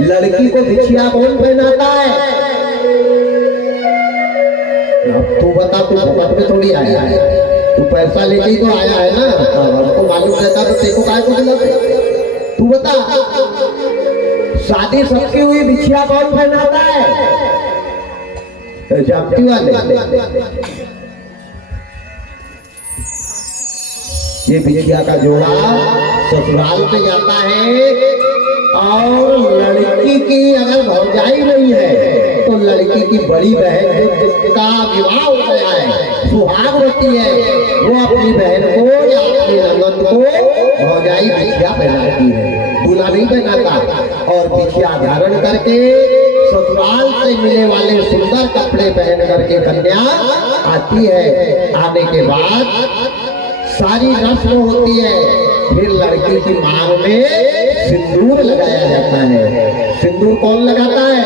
लड़की को बिछिया कौन पहनाता है? अब तू बता, तू भगत में थोड़ी आया है, तू पैसा लेके ही तो आया है ना, हमको मालूम रहता तो तेको काय को दिलाते? तू बता, शादी सबकी हुई बिछिया कौन पहनाता है? जापती वाले। ये बिछिया का जोड़ा ससुराल पे जाता है और लड़की की अगर भौजाई नहीं है तो लड़की की बड़ी बहन जिसका विवाह हो गया है, सुहागवती है, वो अपनी बहन को या अपनी ननद को भौजाई बिछिया पहनाती है, दूल्हा नहीं पहनाता। और बिछिया धारण करके ससुराल से मिले वाले सुंदर कपड़े पहन करके कन्या आती है। आने के बाद सारी रस्म होती है, फिर लड़की की मांग में सिंदूर लगाया जाता है। सिंदूर कौन लगाता है?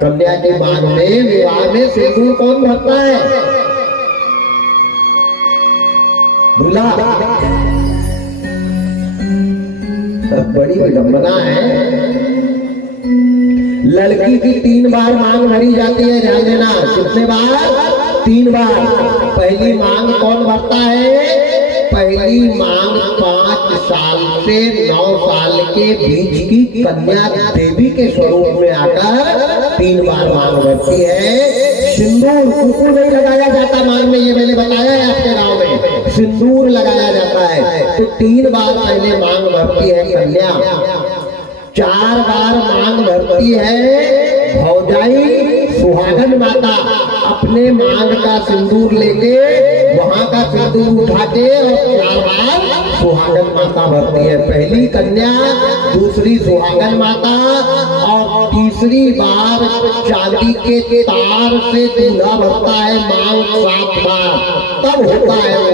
कन्या की मांग में, विवाह में सिंदूर कौन भरता है? दूल्हा। बड़ी विडंबना है। लड़की की 3 बार मांग भरी जाती है, ध्यान देना। कितने बार? 3 बार। पहली मांग कौन भरता है? पहली मांग 5 साल से 9 साल के बीच की कन्या देवी के स्वरूप में आकर 3 बार मांग भरती है। सिंदूर कुकू नहीं लगाया जाता मांग में, ये मैंने बताया है आपके गांव में, सिंदूर लगाया जाता है। तो 3 बार पहले मांग भरती है कन्या, 4 बार मांग भरती है भौजाई सुहागन माता, अपने मांग का सिंदूर लेके वहां का सिंदूर उठा के और 4 बार सुहागन माता भरती है। पहली कन्या, दूसरी सुहागन माता और तीसरी बार चांदी के तार से दूल्हा भरता है मांग 7 बार, तब होता है वो।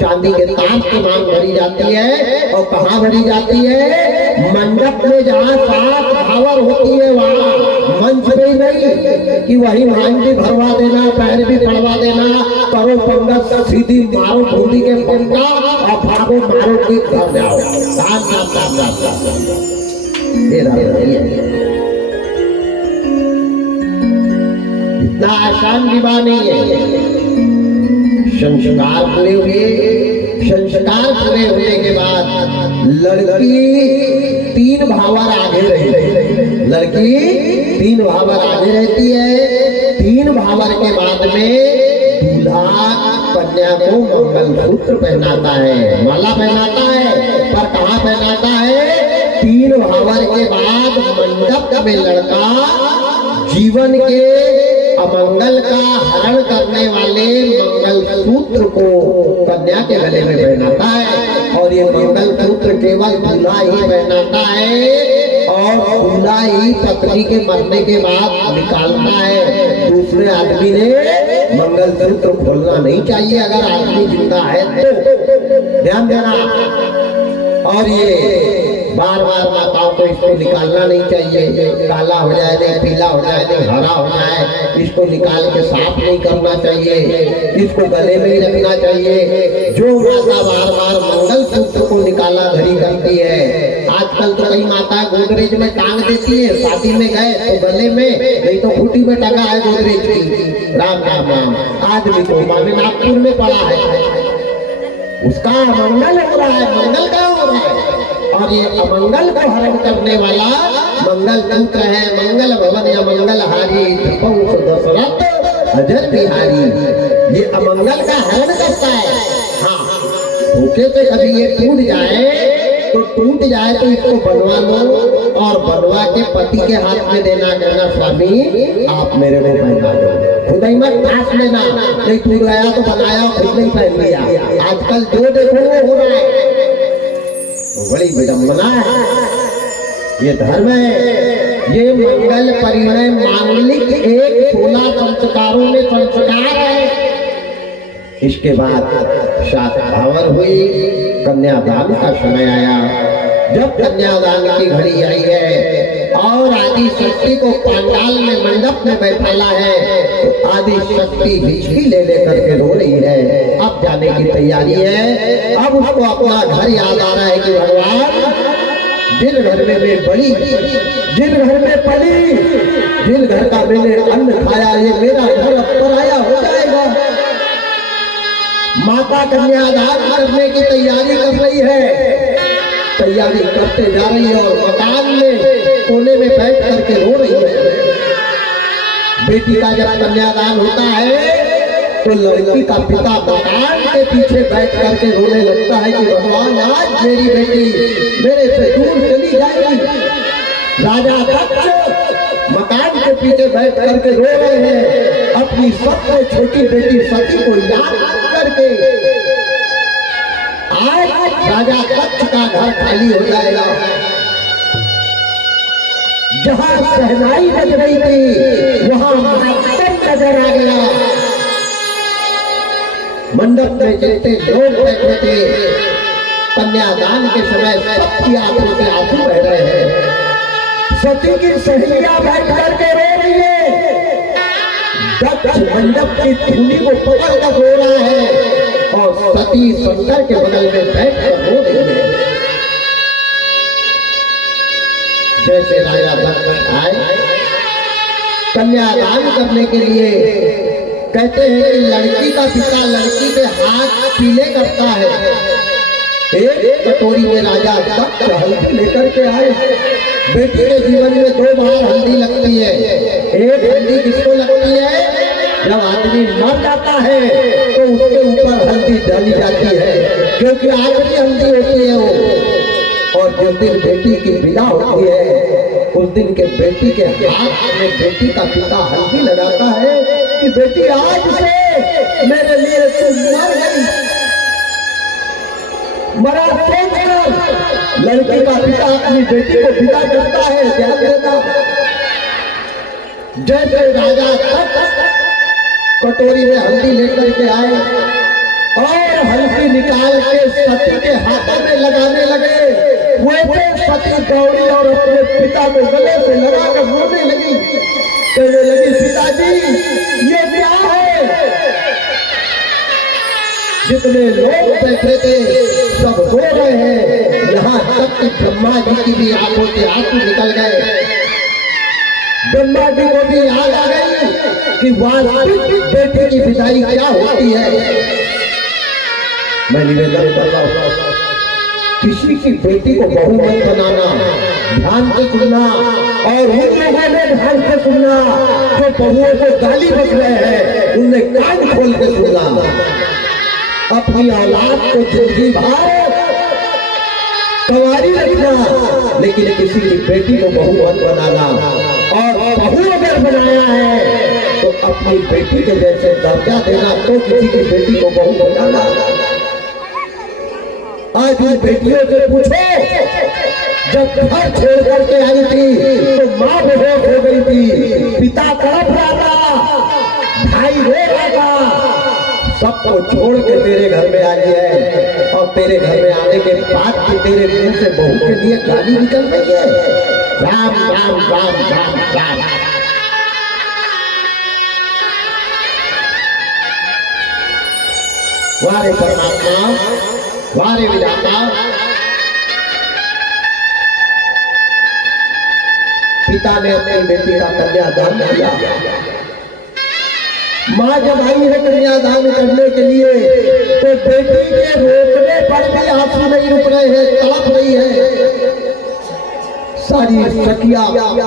चांदी के तार से मांग भरी जाती है। और कहाँ भरी जाती है? मंडप में, जहाँ 7 भावर होती है वहाँ, मंच पे ही नहीं कि वही मांग भी भरवा देना, पैर भी पड़वा देना, करो पंगत सीधी मारो बूंदी के पंखा और भागो मारो की घर जाओ। इतना आसान विवाह नहीं है। संस्कार पूरे हुए, संस्कार पूरे होने के बाद लड़की 3 भावर आगे रहती, लड़की 3 भावर आगे रहती है। 3 भावर के बाद में दूल्हा कन्या को मंगलसूत्र पहनाता है, माला पहनाता है। पर कहाँ पहनाता है? 3 भावर के बाद मंडप में लड़का जीवन के अमंगल का हरण करने वाले मंगलसूत्र को कन्या के गले में पहनाता है। और ये मंगलसूत्र केवल दूल्हा ही पहनाता है और दूल्हा ही पत्नी के मरने के बाद निकालता है। दूसरे आदमी ने मंगलसूत्र खोलना नहीं चाहिए अगर आदमी जिंदा है तो, ध्यान देना। और ये बार बार माताओं को इसको निकालना नहीं चाहिए, काला हो जाए नहीं, पीला हो जाए नहीं, हरा हो जाए, इसको निकाल के साफ नहीं करना चाहिए, इसको गले में ही रखना चाहिए। जो माता बार बार मंगलसूत्र को निकाला धरी करती है, आजकल तो कई माता गोदरेज में टांग देती है, शादी में गए तो गले में, नहीं तो खूटी में टंगा है गोदरेज की। राम राम राम। आदमी को मामे नागपुर में पड़ा है, उसका मंगल हो रहा है, मंगल का हो रहा है। और ये अमंगल को हरण करने वाला मंगल तंत्र है। मंगल भवन या मंगल हारी दशरथ अजर बिहारी, ये अमंगल का हरण करता है। हाँ, धोखे से कभी ये टूट जाए तो इसको बनवा लो, और बनवा के पति के हाथ में देना, कहना स्वामी आप मेरे को पहना दो, खुद ही मत पास लेना, नहीं तू गया तो बनाया खुद नहीं पहन लिया। आजकल जो देखो वो हो रहा है, बड़ी विडम्बना है। ये धर्म है, ये मंगल परिणय मांगलिक एक 16 संस्कारों में संस्कार है। इसके बाद शादी भावन हुई, कन्यादान का समय आया। जब कन्यादान की घड़ी आई है और आदि शक्ति को पांडाल में मंडप में बैठाला है, तो आदि शक्ति हिचकी ले लेकर के रो रही है। अब जाने की तैयारी है। अब उसको अपना घर याद आ रहा है कि भगवान जिन घर में मैं बड़ी, जिन घर में पली, जिन घर का मैंने अन्न खाया, ये मेरा घर अब पराया हो जाएगा। माता कन्यादान करने की तैयारी कर रही है, तैयारी करते जा रही है और मकान में कोने में बैठ करके रो रही है। बेटी का जब कन्यादान होता है तो लड़की का पिता मकान के पीछे बैठ करके रोने लगता है कि भगवान आज मेरी बेटी मेरे से दूर चली जाएगी। राजा दक्ष मकान के पीछे बैठ करके रो रहे हैं, अपनी सबसे छोटी बेटी सती को याद करके। आज राजा दक्ष का घर खाली हो जाएगा। जहां शहनाई बज रही थी वहां मातम नजर आ गया। मंडप में जितने लोग बैठे थे, कन्यादान के समय सबकी आंखों से आंसू बह रहे हैं। सती की सहेलियां बैठ करके रो रही है, दक्ष मंडप की धूनी को पकड़ कर रो रहा है और सती शंकर के बगल में बैठ कर रो रही है। जैसे राजा दक्ष आए कन्यादान करने के लिए, कहते हैं कि लड़की का पिता लड़की के हाथ पीले करता है। एक कटोरी में राजा दक्ष हल्दी लेकर के आए। बेटी के जीवन में 2 बार हल्दी लगती है। एक हल्दी किसको लगती है? जब आदमी मर जाता है तो उसके ऊपर हल्दी डाली जाती है, क्योंकि आखिरी हल्दी होती है वो। और जिस दिन बेटी की विदा होती है उस दिन के बेटी के हाथ में बेटी का पिता हल्दी लगाता है कि बेटी आज से मेरे लिए तुम मर गई। मरा सोचकर लड़की का पिता अपनी बेटी को विदा करता है, ध्यान देना। जैसे राजा दक्ष कटोरी में हल्दी लेकर के आए और हल्दी निकाल के सती के हाथों में लगाने लगे, वैसे सती दौड़ी और अपने पिता को गले से लगाकर रोने लगी। कहने लगी पिताजी ये क्या है? जितने लोग बैठे थे सब रो रहे हैं, यहाँ तक कि ब्रह्मा जी की भी आंखों से आंसू निकल गए। ब्रह्मा जी को भी याद आ गई कि वास्तविक बेटे की विदाई क्या होती है। मैं निवेदन कर रहा हूं, किसी की बेटी को बहू मत बनाना, ध्यान से सुनना। और उन लोगों ने ध्यान से सुनना जो बहुओं को गाली बक रहे हैं, उनने कान खोल के सुनना। अपनी औलाद को जिंदगी भर कंवारी रखना, लेकिन किसी की बेटी को बहू मत बनाना। और बहू अगर बनाया है तो अपनी बेटी के जैसे दर्जा देना, तो किसी की बेटी को बहू बनाना। आज उन बेटियों से पूछो, जब घर छोड़ करके आई थी तो माँ बेहोश हो गई थी, पिता तड़प रहा था, भाई रो रहा था। सबको छोड़ के तेरे घर में आई है और तेरे घर में आने के बाद भी तेरे मुंह से बहू के लिए गाली निकल रही है। राम राम राम राम राम। वारे परमात्मा, वारे विधाता, पिता ने अपनी बेटी का कन्यादान किया। माँ जब आई है कन्यादान करने के लिए तो बेटी के रोकने पर भी आंसू नहीं रुक रहे हैं, तड़प रही है। सारी सखियां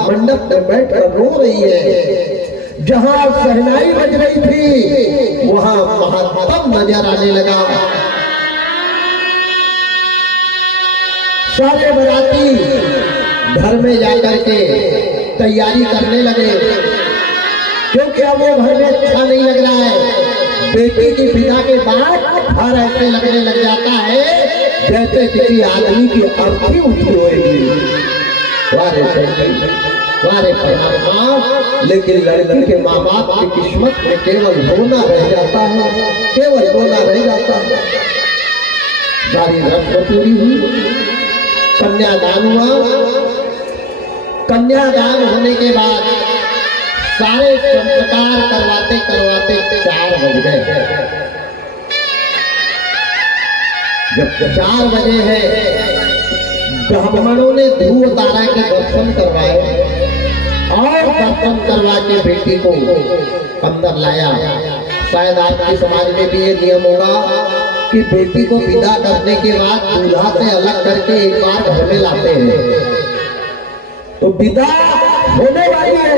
मंडप में बैठकर रो रही है। जहां शहनाई बज रही थी वहां महात्म नजर आने लगा। सारे बराती घर में जाकर के तैयारी करने लगे, क्योंकि अब वो घर में अच्छा नहीं लग रहा है। बेटी की विदा के बाद घर ऐसे लगने लग जाता है जैसे किसी आदमी की अर्थी उठी होगी। वारे वारे परमात्मा, लेकिन लड़की के माँ बाप की किस्मत में केवल रोना रह जाता है, केवल रोना रह जाता है। सारी रस्म पूरी हुई, कन्यादान हुआ। कन्यादान होने के बाद सारे संस्कार करवाते करवाते 4 बज गए। जब 4 बजे हैं, ब्राह्मणों ने ध्रुव तारा के दर्शन करवाए और दर्शन करवा के बेटी को अंदर लाया। शायद आपके समाज में भी ये नियम होगा कि बेटी को विदा करने के बाद दूल्हा से अलग करके एक बार घर में लाते हैं। तो विदा होने वाली है,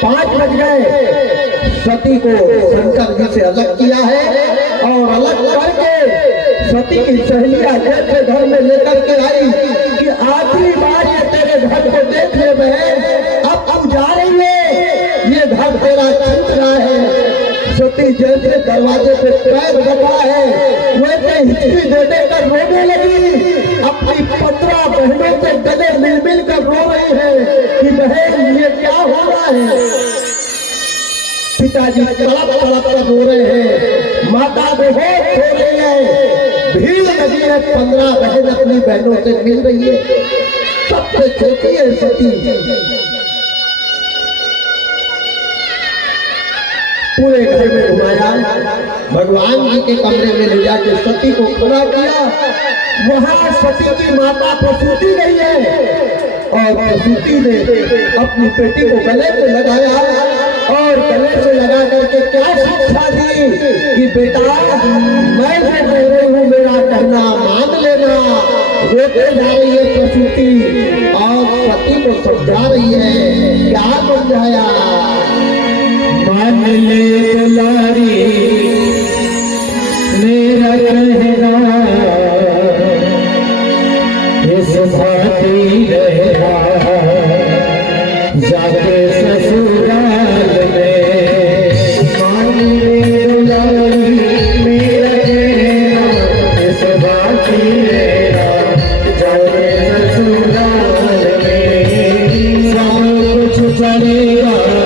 5 बज गए। सती को शंकर जी से अलग किया है और अलग करके सती की सहेलियां जैसे घर में लेकर के आई कि आखिरी बार ये तेरे घर को देख ले बहन, अब तू जा रही है, ये घर तेरा छूट रहा है। सती जैसे दरवाजे पे पैर रखा है वैसे हिचकी दे देकर रोने लगी। अपनी 15 बहनों से गले मिल मिल कर रो रही है कि बहन ये क्या हो रहा है। पिताजी तड़प तड़प कर रो रहे हैं, माता बहुत रो रही है। भीड़ लगी है, 15 बहन अपनी बहनों से मिल रही है। सबसे छोटी है सती। पूरे घर में घुमाया, भगवान जी के कमरे में ले जाके सती को खड़ा किया। वहां सती की माता प्रसूति नहीं है और प्रसूति ने अपनी बेटी को गले पे लगाया और गले से लगा करके क्या शिक्षा दी कि बेटा मैं जो कह रही हूँ मेरा कहना मान लेना। रोते जा रही है प्रसूति और पति को समझा रही है। क्या समझाया? मान ले दुलारी मेरा कहना, इस भांति रहना जाके ससुराल में। मान ले दुलारी मेरा कहना, इस भांति रहना जाके ससुराल में। सब कुछ चलेगा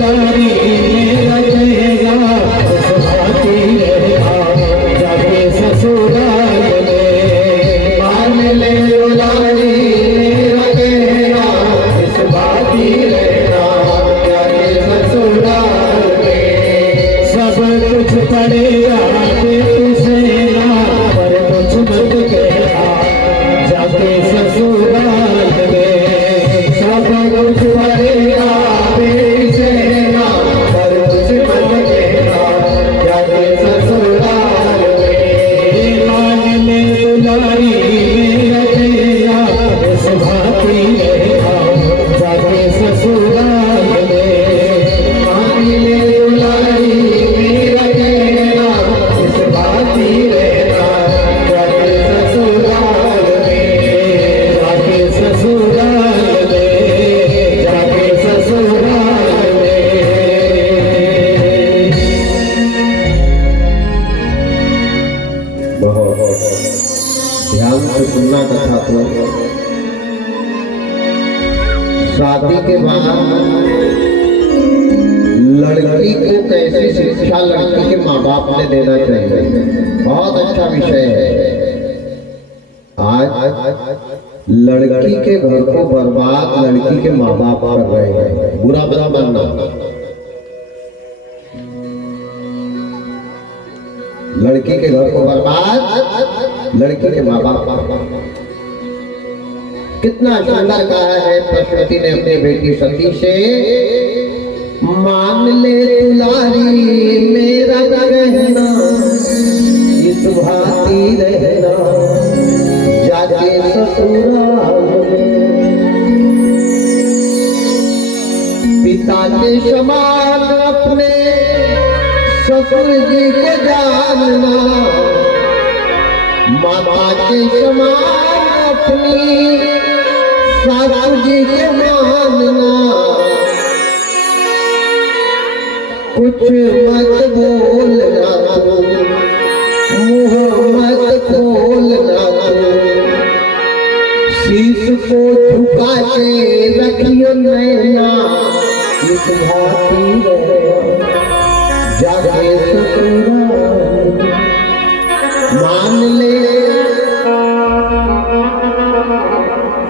दुलारी मेरा चेहरा इस भांति रहना जाके ससुराल में। मान ले दुलारी मेरा चेहरा इस भांति रहना जाके ससुराल में। सब कुछ पड़ेगा तुझसे ना पर कुछ मत कहना जाके ससुराल में। सब कुछ पड़ेगा तुझसे ना पर कुछ मत कहना जाके ससुराल में। मान ले दुलारी मेरा चेहरा इस भांति रहना जाके ससुराल में। मान ले दुलारी मेरा चेहरा इस भांति रहना जाके ससुराल में। जाके ससुराल में, जाके ससुराल में। बहुत ध्यान से सुनना कथा को। शादी के बाद लड़की को कैसी शिक्षा लड़की के माँ बाप ने देना चाहिए, बहुत अच्छा विषय है। आज लड़की के घर को बर्बाद लड़की के माँ बाप कर रहे हैं। बुरा बुरा बनना, लड़की के घर को बर्बाद लड़की के माँ बाप। कितना सुंदर कहा है सरस्वती ने अपनी बेटी सती से, मान ले दुलारी मेरा कहना इस भांति रहना जाके ससुराल में। पिता के समान अपने ससुर जी को जानना, माता के समान अपनी सासू जी के मानना। कुछ मत बोलना तू, मुँह मत खोलना तू, शीश को झुका के रखियो नैना इस भांति रहना जाके ससुराल। मान ले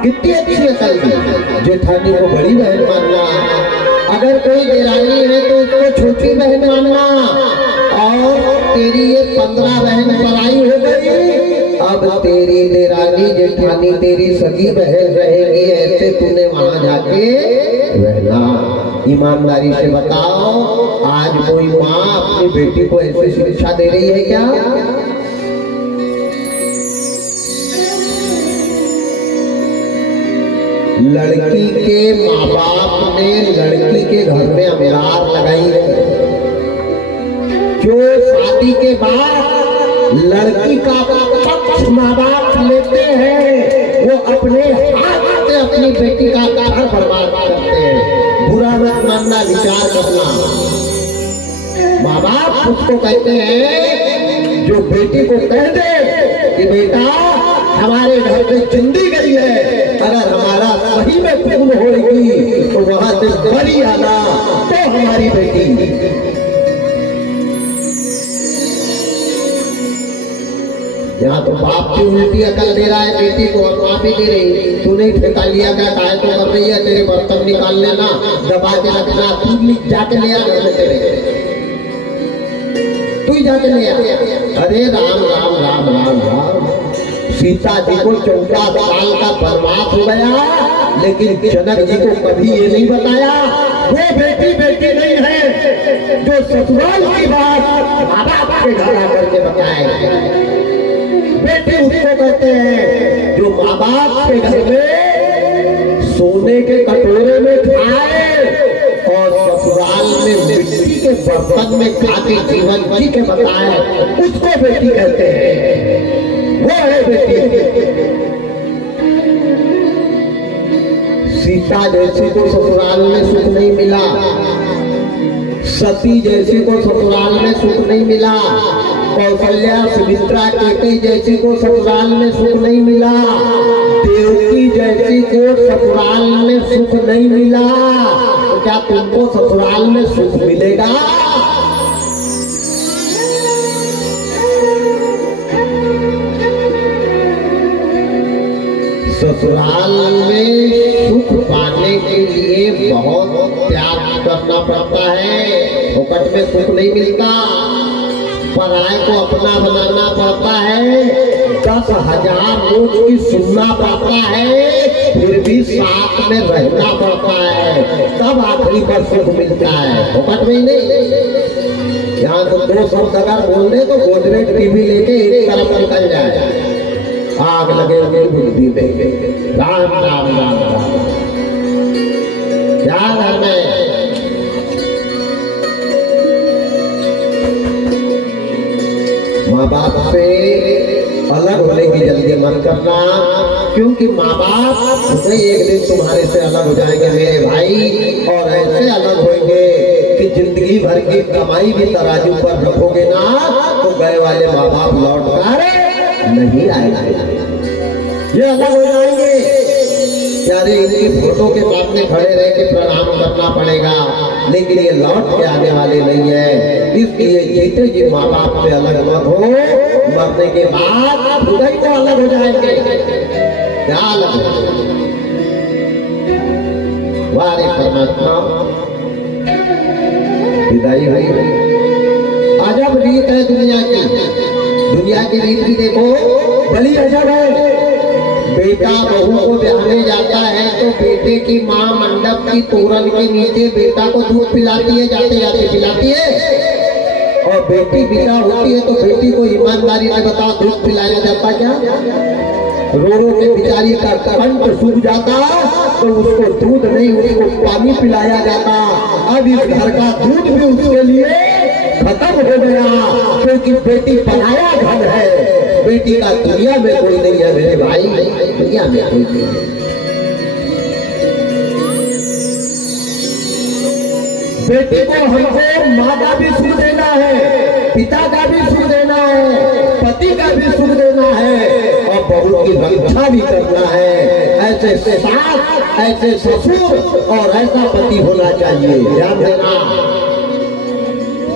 कितनी अच्छी अकल है जेठानी को बड़ी बहन मानना, अगर कोई देरानी है तो उसको छोटी बहन मानना। और तेरी ये 15 बहन पराई हो गई, अब तेरी देरानी जेठानी तेरी सगी बहन रहेगी, ऐसे तूने वहां जाके रहना। ईमानदारी से बताओ, आज कोई माँ अपनी बेटी को ऐसे शिक्षा दे रही है क्या? लड़की के माँ बाप ने लड़की के घर में अमीरार लगाई है। जो शादी के बाद लड़की का पक्ष माँ बाप लेते हैं, वो अपने हाथ से अपनी बेटी का घर बर्बाद करते हैं। बुरा मत मानना, विचार करना। माँ बाप उसको कहते हैं, जो बेटी को कह दे कि बेटा हमारे घर में चिंदी गई है, अगर हमारा सही में पूर्ण होगी तो वहां से बड़ी आना तो हमारी बेटी। यहाँ तो बाप की उल्टी अकल दे रहा है बेटी को, और माँ भी दे रही। तूने ठेका लिया क्या, काय तो कर रही है, तेरे बर्तन निकाल लेना, दबा के रखना, तू जाके ले आ तेरे, तू ही जाके ले आ। अरे राम राम राम राम राम। सीता जी को 14 साल का वनवास हो गया, लेकिन जनक जी को कभी ये नहीं बताया वो बेटी बेटी नहीं है जो ससुराल की बात माँ बाप के घर आकर के बताए। बेटी उसको कहते हैं जो माँ बाप के घर में सोने के कटोरे में खाए और ससुराल में मिट्टी के बर्तन में खाके जीवन जी के बताए, उसको बेटी कहते हैं। वो है बेटी। सीता जैसी को ससुराल में सुख नहीं मिला, सती जैसी को ससुराल में सुख नहीं मिला, कौशल्या सुमित्रा केकई जैसी को ससुराल में सुख नहीं मिला, देवकी जैसी को ससुराल में सुख नहीं मिला। तो क्या तुमको ससुराल में सुख मिलेगा? ससुराल में सुख पाने के लिए बहुत त्याग करना पड़ता है। फुकट में सुख नहीं मिलता, पराये को अपना बनाना पड़ता है, 10,000 रोज की सुनना पड़ता है, फिर भी साथ में रहना पड़ता है, तब आखिरी पर सुख मिलता है। फुकट में नहीं। यहाँ तो 2 शब्द अगर बोल दे तो गोदरेज टीवी लेके एक तरफ निकल जाए, आग लगे मेरी बुद्धि में। राम राम राम राम। क्या धर्म है? माँ बाप से अलग होने की जल्दी मत करना, क्योंकि माँ बाप नहीं एक दिन तुम्हारे से अलग हो जाएंगे मेरे भाई, और ऐसे अलग होंगे कि जिंदगी भर की कमाई भी तराजू पर रखोगे ना तो गए वाले माँ बाप लौट कर नहीं आएगा। ये अलग हो जाएंगे। प्यारे इनकी फोटो के सामने खड़े रह के प्रणाम करना पड़ेगा, लेकिन ये लौट के आने वाले नहीं है। इसलिए जीते जी माँ बाप से अलग मत हो, मरने के बाद उधर को अलग हो जाएंगे। क्या अलग? वारे परमात्मा, विदाई हुई। अजब रीत है दुनिया की। दुनिया की रीत भी देखो, बड़ी अजब है। बेटा बहू को ब्याहने जाता है तो बेटे की माँ मंडप की तोरण के नीचे बेटा को दूध पिलाती है, जाते जाते पिलाती है, और बेटी विदा होती है तो बेटी को ईमानदारी से बताओ दूध पिलाया जाता क्या? रो रो के बेचारी का कंठ सूख जाता तो उसको दूध नहीं, उसको पानी पिलाया जाता। अब इस घर का दूध भी उसके लिए खत्म हो गया, क्योंकि बेटी बनाया घर है। बेटी का दुनिया में कोई नहीं है मेरे भाई, दुनिया में कोई नहीं है। बेटी को हमको माँ का भी सुख देना है, पिता का भी सुख देना है, पति का भी सुख देना है, और बहू की रक्षा भी करना है। ऐसे सास, ऐसे ससुर और ऐसा पति होना चाहिए। ध्यान देना,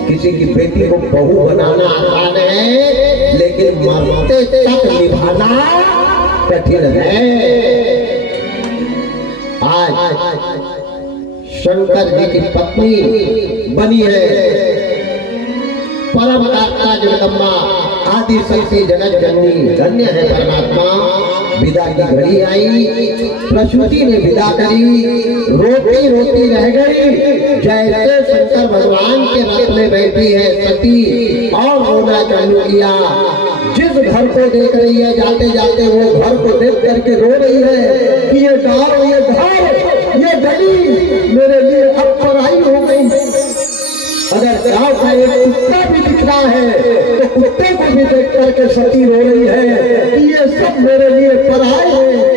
किसी की बेटी को बहू बनाना आसान है, लेकिन मरते तक निभाना कठिन है। आज शंकर जी की पत्नी बनी है परम आत्मा जगदम्बा आदि शक्ति जगत जननी। धन्य है परमात्मा। विदा की घड़ी आई, प्रसूति ने विदा करी, रोती रोती रह गई। जैसे शंकर भगवान के रथ में बैठी है सती और रोना चालू किया। जिस घर को देख रही है जाते जाते वो घर को देख करके रो रही है कि ये गाँव, ये घर, ये गली मेरे लिए अब पराई हो गई। अगर गाँव का एक कुत्ता भी दिख रहा है तो कुत्ते को भी देख करके सती रो रही है कि ये सब मेरे लिए पराए हैं।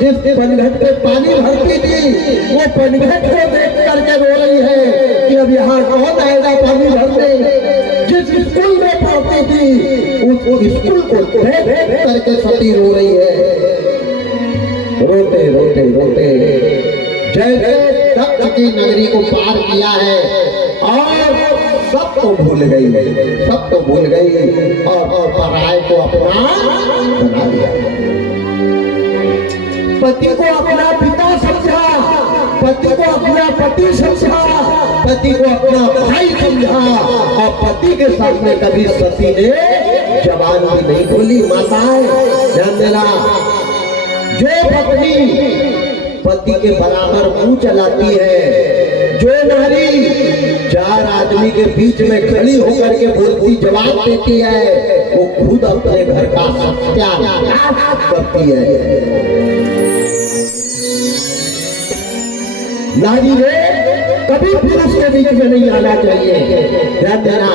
जिस पनघट पे पानी भरती थी वो पनघट को देख करके रो रही है कि अब यहाँ कौन आएगा पानी भरने। जिस स्कूल में पढ़ती थी उस स्कूल को देख करके सती रो रही है। रोते रोते रोते जैसे दक्ष की नगरी को पार किया है और सब तो भूल गई, सब तो भूल गई और पराये को अपना बना लिया। पति को अपना पिता समझा, पति को अपना पति समझा, पति को अपना भाई समझा, और पति के सामने कभी सती ने जबान भी नहीं खोली। माताएं ध्यान देना, जो पत्नी पति के बराबर मुंह चलाती है, जो नारी 4 आदमी के बीच में खड़ी होकर के बोलती जवाब देती है, वो खुद अपने घर का सत्यानाश करती है। नारी ने कभी पुरुष के बीच में नहीं आना चाहिए। ध्यान देना,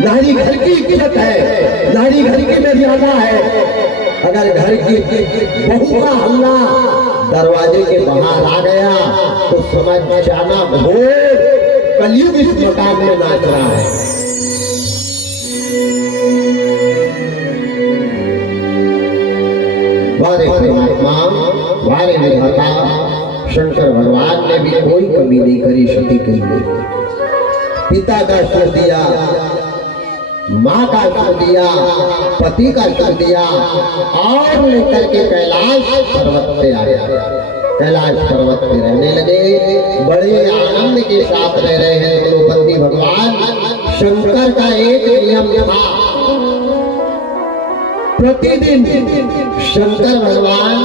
नारी घर की इज्जत है, नारी घर की मर्यादा है। अगर घर की बहू का हल्ला दरवाजे के बाहर आ गया तो समझ जाना घोर कलयुग इस मकान में नाच रहा है। वारे परमात्मा, वारे विधाता, शंकर भगवान ने भी कोई कमी नहीं करी सती के लिए। पिता का सुख दिया, माँ का सुख दिया, पति का सुख दिया और लेकर के कैलाश पर्वत पे आया। कैलाश पर्वत पे रहने लगे, बड़े आनंद के साथ रह रहे हैं दोनों पति भगवान। शंकर का एक नियम था, प्रतिदिन शंकर भगवान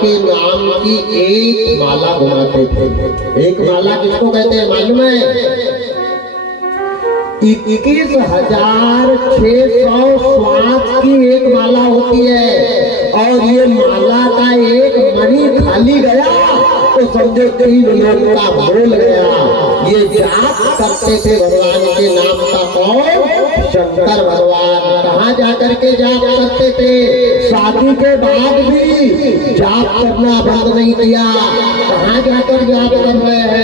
के नाम की एक माला घुमाते थे। एक माला किसको कहते हैं मालूम है? 21,600 श्वास की एक माला होती है और ये माला का एक मणि खाली गया तो समझो 3 लोग का बोल गया। ये जाप करते थे भगवान के नाम का। कौन? शंकर भगवान। कहाँ जाकर के जाप करते थे? शादी के बाद भी जाप करना बंद नहीं किया। कहाँ जाकर जाप कर रहे हैं?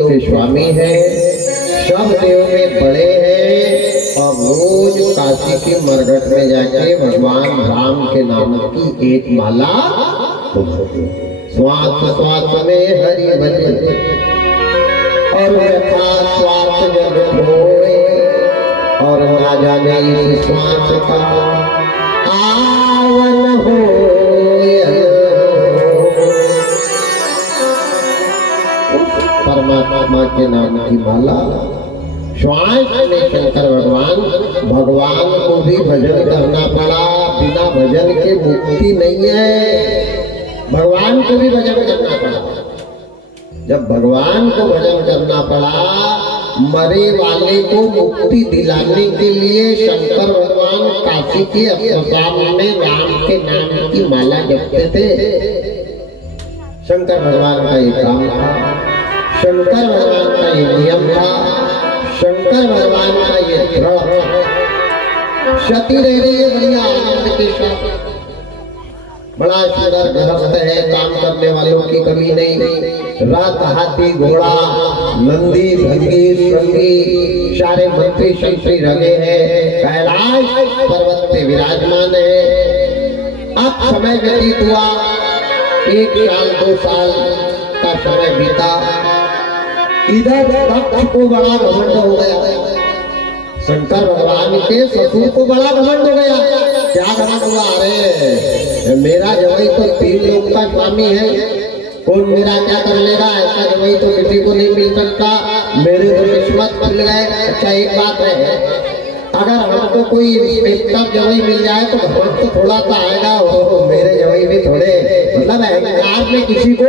के स्वामी है, सब देव में बड़े हैं और रोज काशी के मरघट में जाके भगवान राम के नाम की एक माला स्वार्थ स्वार्थ में हरि भजन और व्यथा स्वार्थ जब होए और ना जाने इस स्वार्थ का आवन हो। परमात्मा के नाम की माला श्वास में शंकर भगवान को भी भजन करना पड़ा। बिना भजन के मुक्ति नहीं है, भगवान को भी भजन करना पड़ा। जब भगवान को भजन करना पड़ा, मरे वाले को मुक्ति दिलाने के लिए शंकर भगवान काशी के अस्पताल में राम के नाम की माला जपते थे। शंकर भगवान का ये काम था, शंकर भगवान का ये नियम था, शंकर भगवान का ये दृढ़ सती रह रही है बढ़िया आनंद के साथ। बड़ा सुंदर गृहस्थ है, काम करने वालों की कमी नहीं। रात हाथी घोड़ा नंदी भंगी श्रृंगी सारे मंत्री शंत्री रगे हैं, कैलाश पर्वत पे विराजमान है। अब समय व्यतीत हुआ, 1 साल 2 साल का समय बीता। इधर दक्ष को बड़ा घमंड हो गया, शंकर भगवान के ससुर को बड़ा घमंड हो गया। क्या घमंड हुआ? अरे मेरा जवाई तो 3 लोग का स्वामी है, कौन मेरा क्या कर लेगा? ऐसा जवाई तो किसी को नहीं मिल सकता, मेरे तो किस्मत खुल गए। अच्छा एक बात है, अगर हमको कोई इंस्पेक्टर जवाई मिल जाए तो घमंड तो थोड़ा सा आएगा। हो मेरे जवाई भी थोड़े मतलब अहंकार में किसी को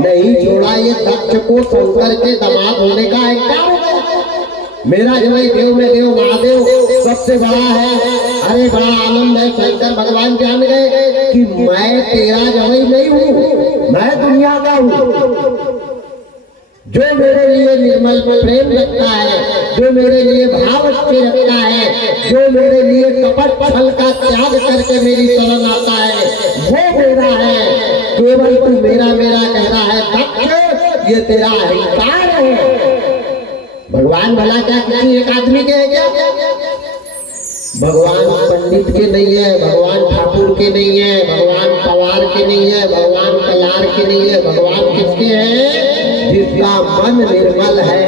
नहीं छोड़ा। ये दक्ष को शंकर के दामाद होने का अहंकार हो गया। मेरा जवाई देव में देव महादेव सबसे बड़ा है। अरे बड़ा आनंद है, शंकर भगवान जान गए कि मैं तेरा जवाई नहीं हूँ, मैं दुनिया का हूँ। जो मेरे लिए निर्मल प्रेम रखता है, जो मेरे लिए भाव अच्छे रखता है, जो मेरे लिए कपट छल का त्याग करके मेरी शरण आता है, वो मेरा है। केवल तू मेरा मेरा कह रहा है दक्ष, ये तेरा अहंकार है। भगवान भला क्या किसी एक आदमी के है क्या? भगवान पंडित के नहीं है, भगवान ठाकुर के नहीं है, भगवान पवार के नहीं है, भगवान कलार के नहीं है। भगवान किसके है? जिसका मन निर्मल है,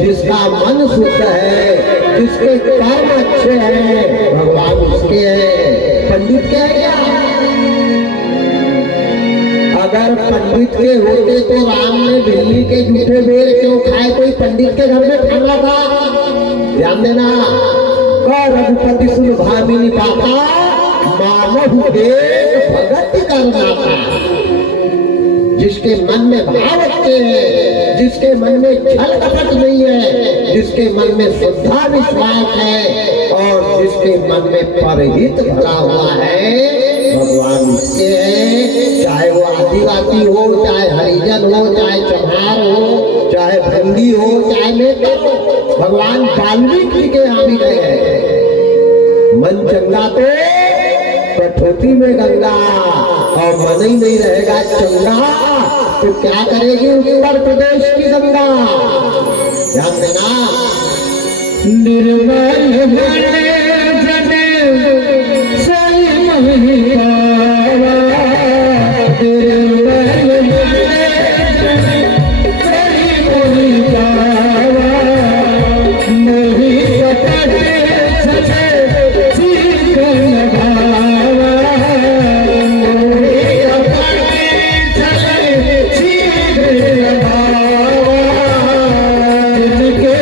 जिसका मन शुद्ध है, जिसके कर्म अच्छे हैं, भगवान उसके है। पंडित के है क्या? अगर पंडित के होते तो राम ने बिल्ली के जूठे बेर क्यों खाए? कोई पंडित के घर में खाना था? ध्यान देना। रघुपति सुन भामिनी पाता, मानव एक भगत करना था। जिसके मन में भाव अच्छे हैं, जिसके मन में छल कपट नहीं है, जिसके मन में श्रद्धा विश्वास है और जिसके मन में परहित भरा हुआ है, भगवान उसके है। चाहे वो आदिवासी हो, चाहे हरिजन हो, चाहे चमार हो, चाहे भंगी हो, चाहे नेता हो, भगवान वाल्मीकि के यहाँ भी गए हैं। मन चंगा तो कठौती में गंगा, और मन ही नहीं रहेगा चंगा तो क्या करेगी उत्तर प्रदेश की गंगा? ध्यान देना। निर्मल बने जने सही नहीं पावा, निर्मल बने जने सही नहीं पावा, नहीं कपटे सजे सीखन भावा, नहीं कपटे सजे सीखन भावा, जिनके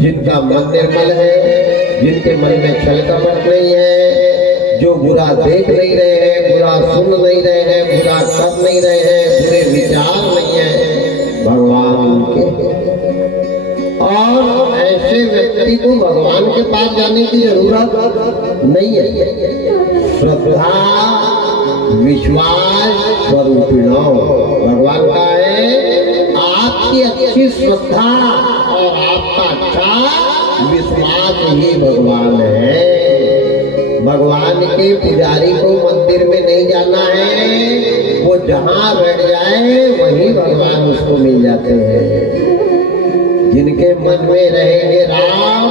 जिनका मन निर्मल है, जिनके मन में छल कपट नहीं है, जो बुरा देख नहीं रहे हैं, बुरा सुन नहीं रहे हैं, बुरा कर नहीं रहे हैं, बुरे विचार नहीं है, भगवान उनके। और ऐसे व्यक्ति को भगवान के पास जाने की जरूरत नहीं है। श्रद्धा विश्वास स्वरूपिणो भगवान का है। आपकी अच्छी श्रद्धा और आपका अच्छा विश्वास ही भगवान है। भगवान के पुजारी को मंदिर में नहीं जाना है, वो जहाँ बैठ जाए वहीं भगवान उसको मिल जाते हैं। जिनके मन में रहेंगे राम,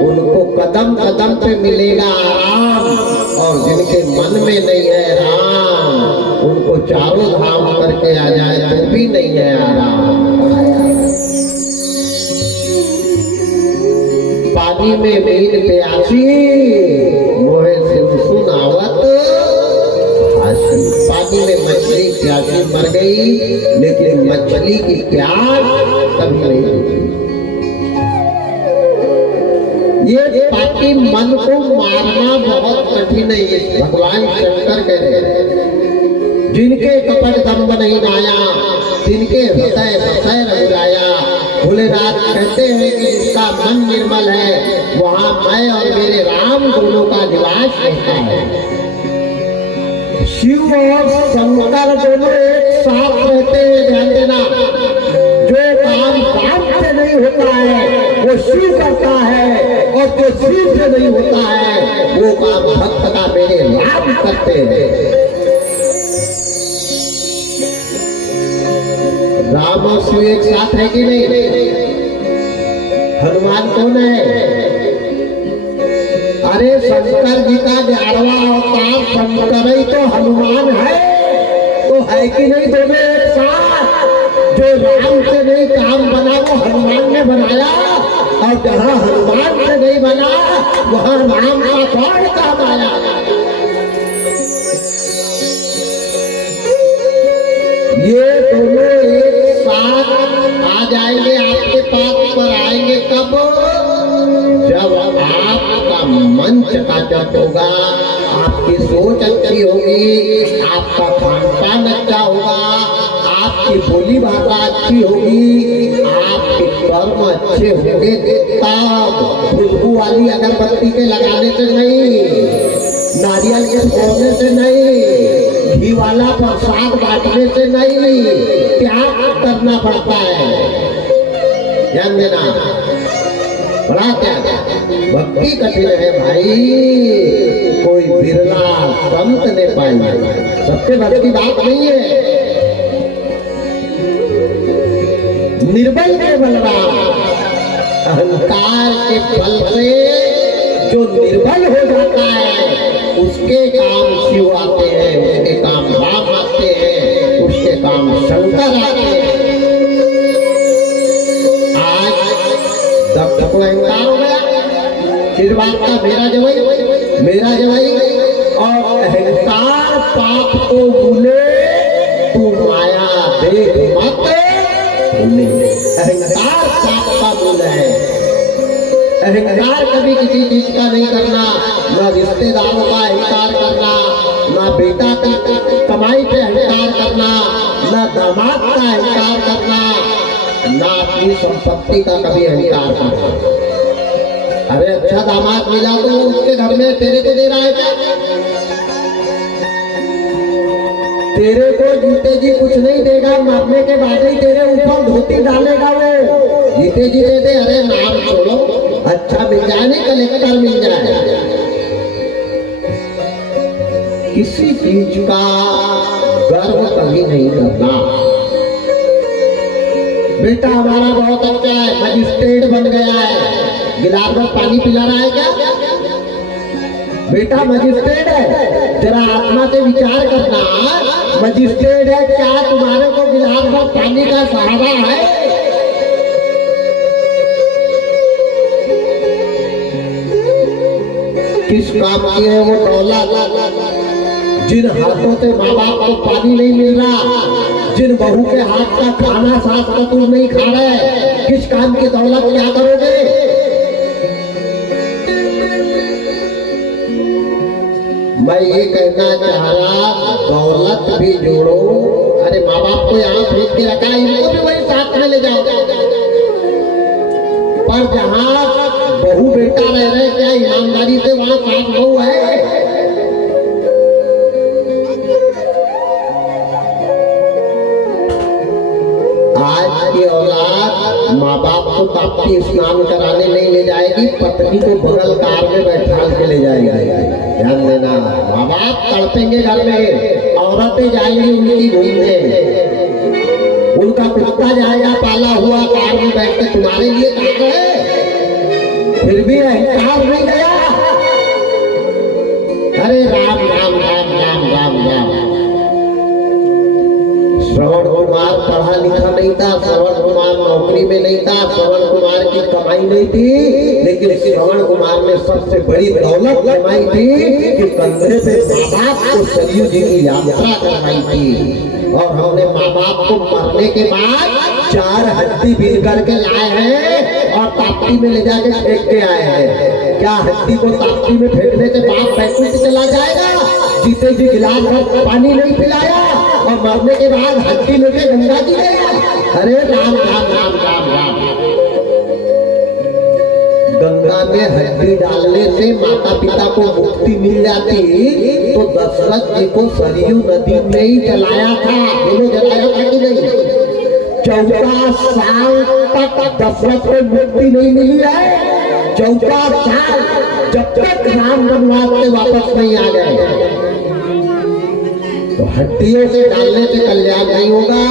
उनको कदम कदम पे मिलेगा आराम, और जिनके मन में नहीं है राम, उनको चारों धाम करके आ जाए तो भी नहीं है आराम। पानी में मीन प्यासी, मोहे सिंधु सुनावत हासी। पानी में मछली प्यासी मर गई, लेकिन मछली की प्यास कभी नहीं बुझी। ये पापी मन को मारना बहुत कठिन है। भगवान शंकर कह रहे हैं, जिनके कपट दम्भ नहीं आया, जिनके हृदय बसै रघुराया। भोलेनाथ कहते हैं कि जिसका मन निर्मल है, वहाँ मैं और मेरे राम दोनों का निवास रहता है। शिव और शंकर दोनों एक साथ रहते हैं। ध्यान देना, जो काम राम से नहीं होता है वो शिव करता है, और जो शिव से नहीं होता है वो काम भक्त का मेरे राम करते हैं। राम और शिव एक साथ है कि नहीं? हनुमान कौन है? अरे शंकर जी का 11वां अवतार शंकर ही तो हनुमान है, तो है कि नहीं दोनों एक साथ? जो राम से नहीं काम बना वो हनुमान ने बनाया, और जहाँ हनुमान से नहीं बना वहाँ राम का कौन काम आया? पाचन होगा, आपकी सोच अच्छी होगी, आपका खान पान अच्छा होगा, आपकी बोली भाषा अच्छी होगी, आपके कर्म अच्छे होंगे, तब खुशबू वाली अगरबत्ती के लगाने से नहीं, नारियल के फोड़ने से नहीं, घी वाला प्रसाद बांटने से नहीं, त्याग करना पड़ता है। ध्यान देना, बड़ा त्याग। भक्ति कठिन है भाई, कोई बिरला संत ने पाई, सबके बस की बात नहीं है। निर्बल के बलवान, अहंकार के बल से जो निर्बल हो जाता है, उसके काम शिव आते हैं, उसके काम राम आते हैं, उसके काम शंकर आते हैं। आज दत्त को अहंकार हो गया, किस बात का? मेरा जवाई, मेरा जवाई, और अहंकार पाप को भूले, तू माया देख मत भूले। अहंकार पाप का मूल है। अहंकार कभी किसी चीज का नहीं करना, न रिश्तेदारों का अहंकार करना, न बेटा की कमाई पे अहंकार करना, न दामाद का अहंकार करना, न अपनी संपत्ति का कभी अहंकार करना। अरे अच्छा दामाद मिला तो उसके घर में तेरे को दे रहा है क्या? तेरे को जीते जी कुछ नहीं देगा, मरने के बाद ही तेरे ऊपर धोती डालेगा वो। जीते जी दे दे, अरे नाम छोड़ो, अच्छा मिल जाए, नहीं कलेक्टर मिल जाए। किसी चीज का गर्व कभी नहीं करना। बेटा हमारा बहुत अच्छा है, मजिस्ट्रेट बन गया है, गिलास में पानी पिला रहा है क्या? बेटा मजिस्ट्रेट है, जरा आत्मा से विचार करना, मजिस्ट्रेट है, क्या तुम्हारे को गिलास में पानी का सहारा है? किस काम की है वो दौलत? जिन हाथों से माँ बाप को पानी नहीं मिल रहा, जिन बहू के हाथ का खाना सास का तुम नहीं खा रहे, किस काम की दौलत क्या करोगे? मैं ये कहना चाह रहा, दौलत भी जोड़ो। अरे माँ बाप को यहाँ भेज के रखा, इनको भी वही साथ में ले जाओ। पर जहाँ बहू बेटा रह रहे, क्या ईमानदारी से वहाँ साथ बहू है? आज की औलाद माँ बाप को ताप्ती स्नान कराने नहीं ले जाएगी, पत्नी को बगल कार में बैठा के ले जाएगी। ध्यान देना, माँ बाप तड़पेंगे घर में, औरतें जाएंगी उनकी घूमने, उनका कुत्ता जाएगा पाला हुआ कार में बैठ के तुम्हारे लिए कहा है, फिर भी अहंकार नहीं गया। अरे राम राम राम राम राम राम। श्रवण कुमार पढ़ा लिखा नहीं था, श्रवण कुमार नौकरी में नहीं था, श्रवण कुमार की कमाई नहीं थी, लेकिन श्रवण कुमार ने सबसे बड़ी दौलत कमाई थी कि कंधे पे माँ बाप को सरयू जी की यात्रा करवाई थी। और हमने माँ बाप को मरने के बाद 4 हड्डी बीन करके लाए हैं और ताप्ती में ले जाके फेंक के आए हैं। क्या हड्डी को ताप्ती में फेंकने से बाप बैकुंठ चला जाएगा? जीते जी गिलास भर पानी नहीं पिलाया और मरने के बाद हड्डी लेके गंगा जी गया। अरे राम राम राम राम राम। गंगा में हड्डी डालने से माता पिता को मुक्ति मिल जाती, तो दशरथ जी को सरयू नदी में ही जलाया था। बोलो जलाया था कि नहीं? 14 साल तक दशरथ को मुक्ति नहीं मिली है। 14 साल, जब तक राम वनवास से वापस नहीं आ गए। तो हड्डियों से डालने से कल्याण नहीं होगा।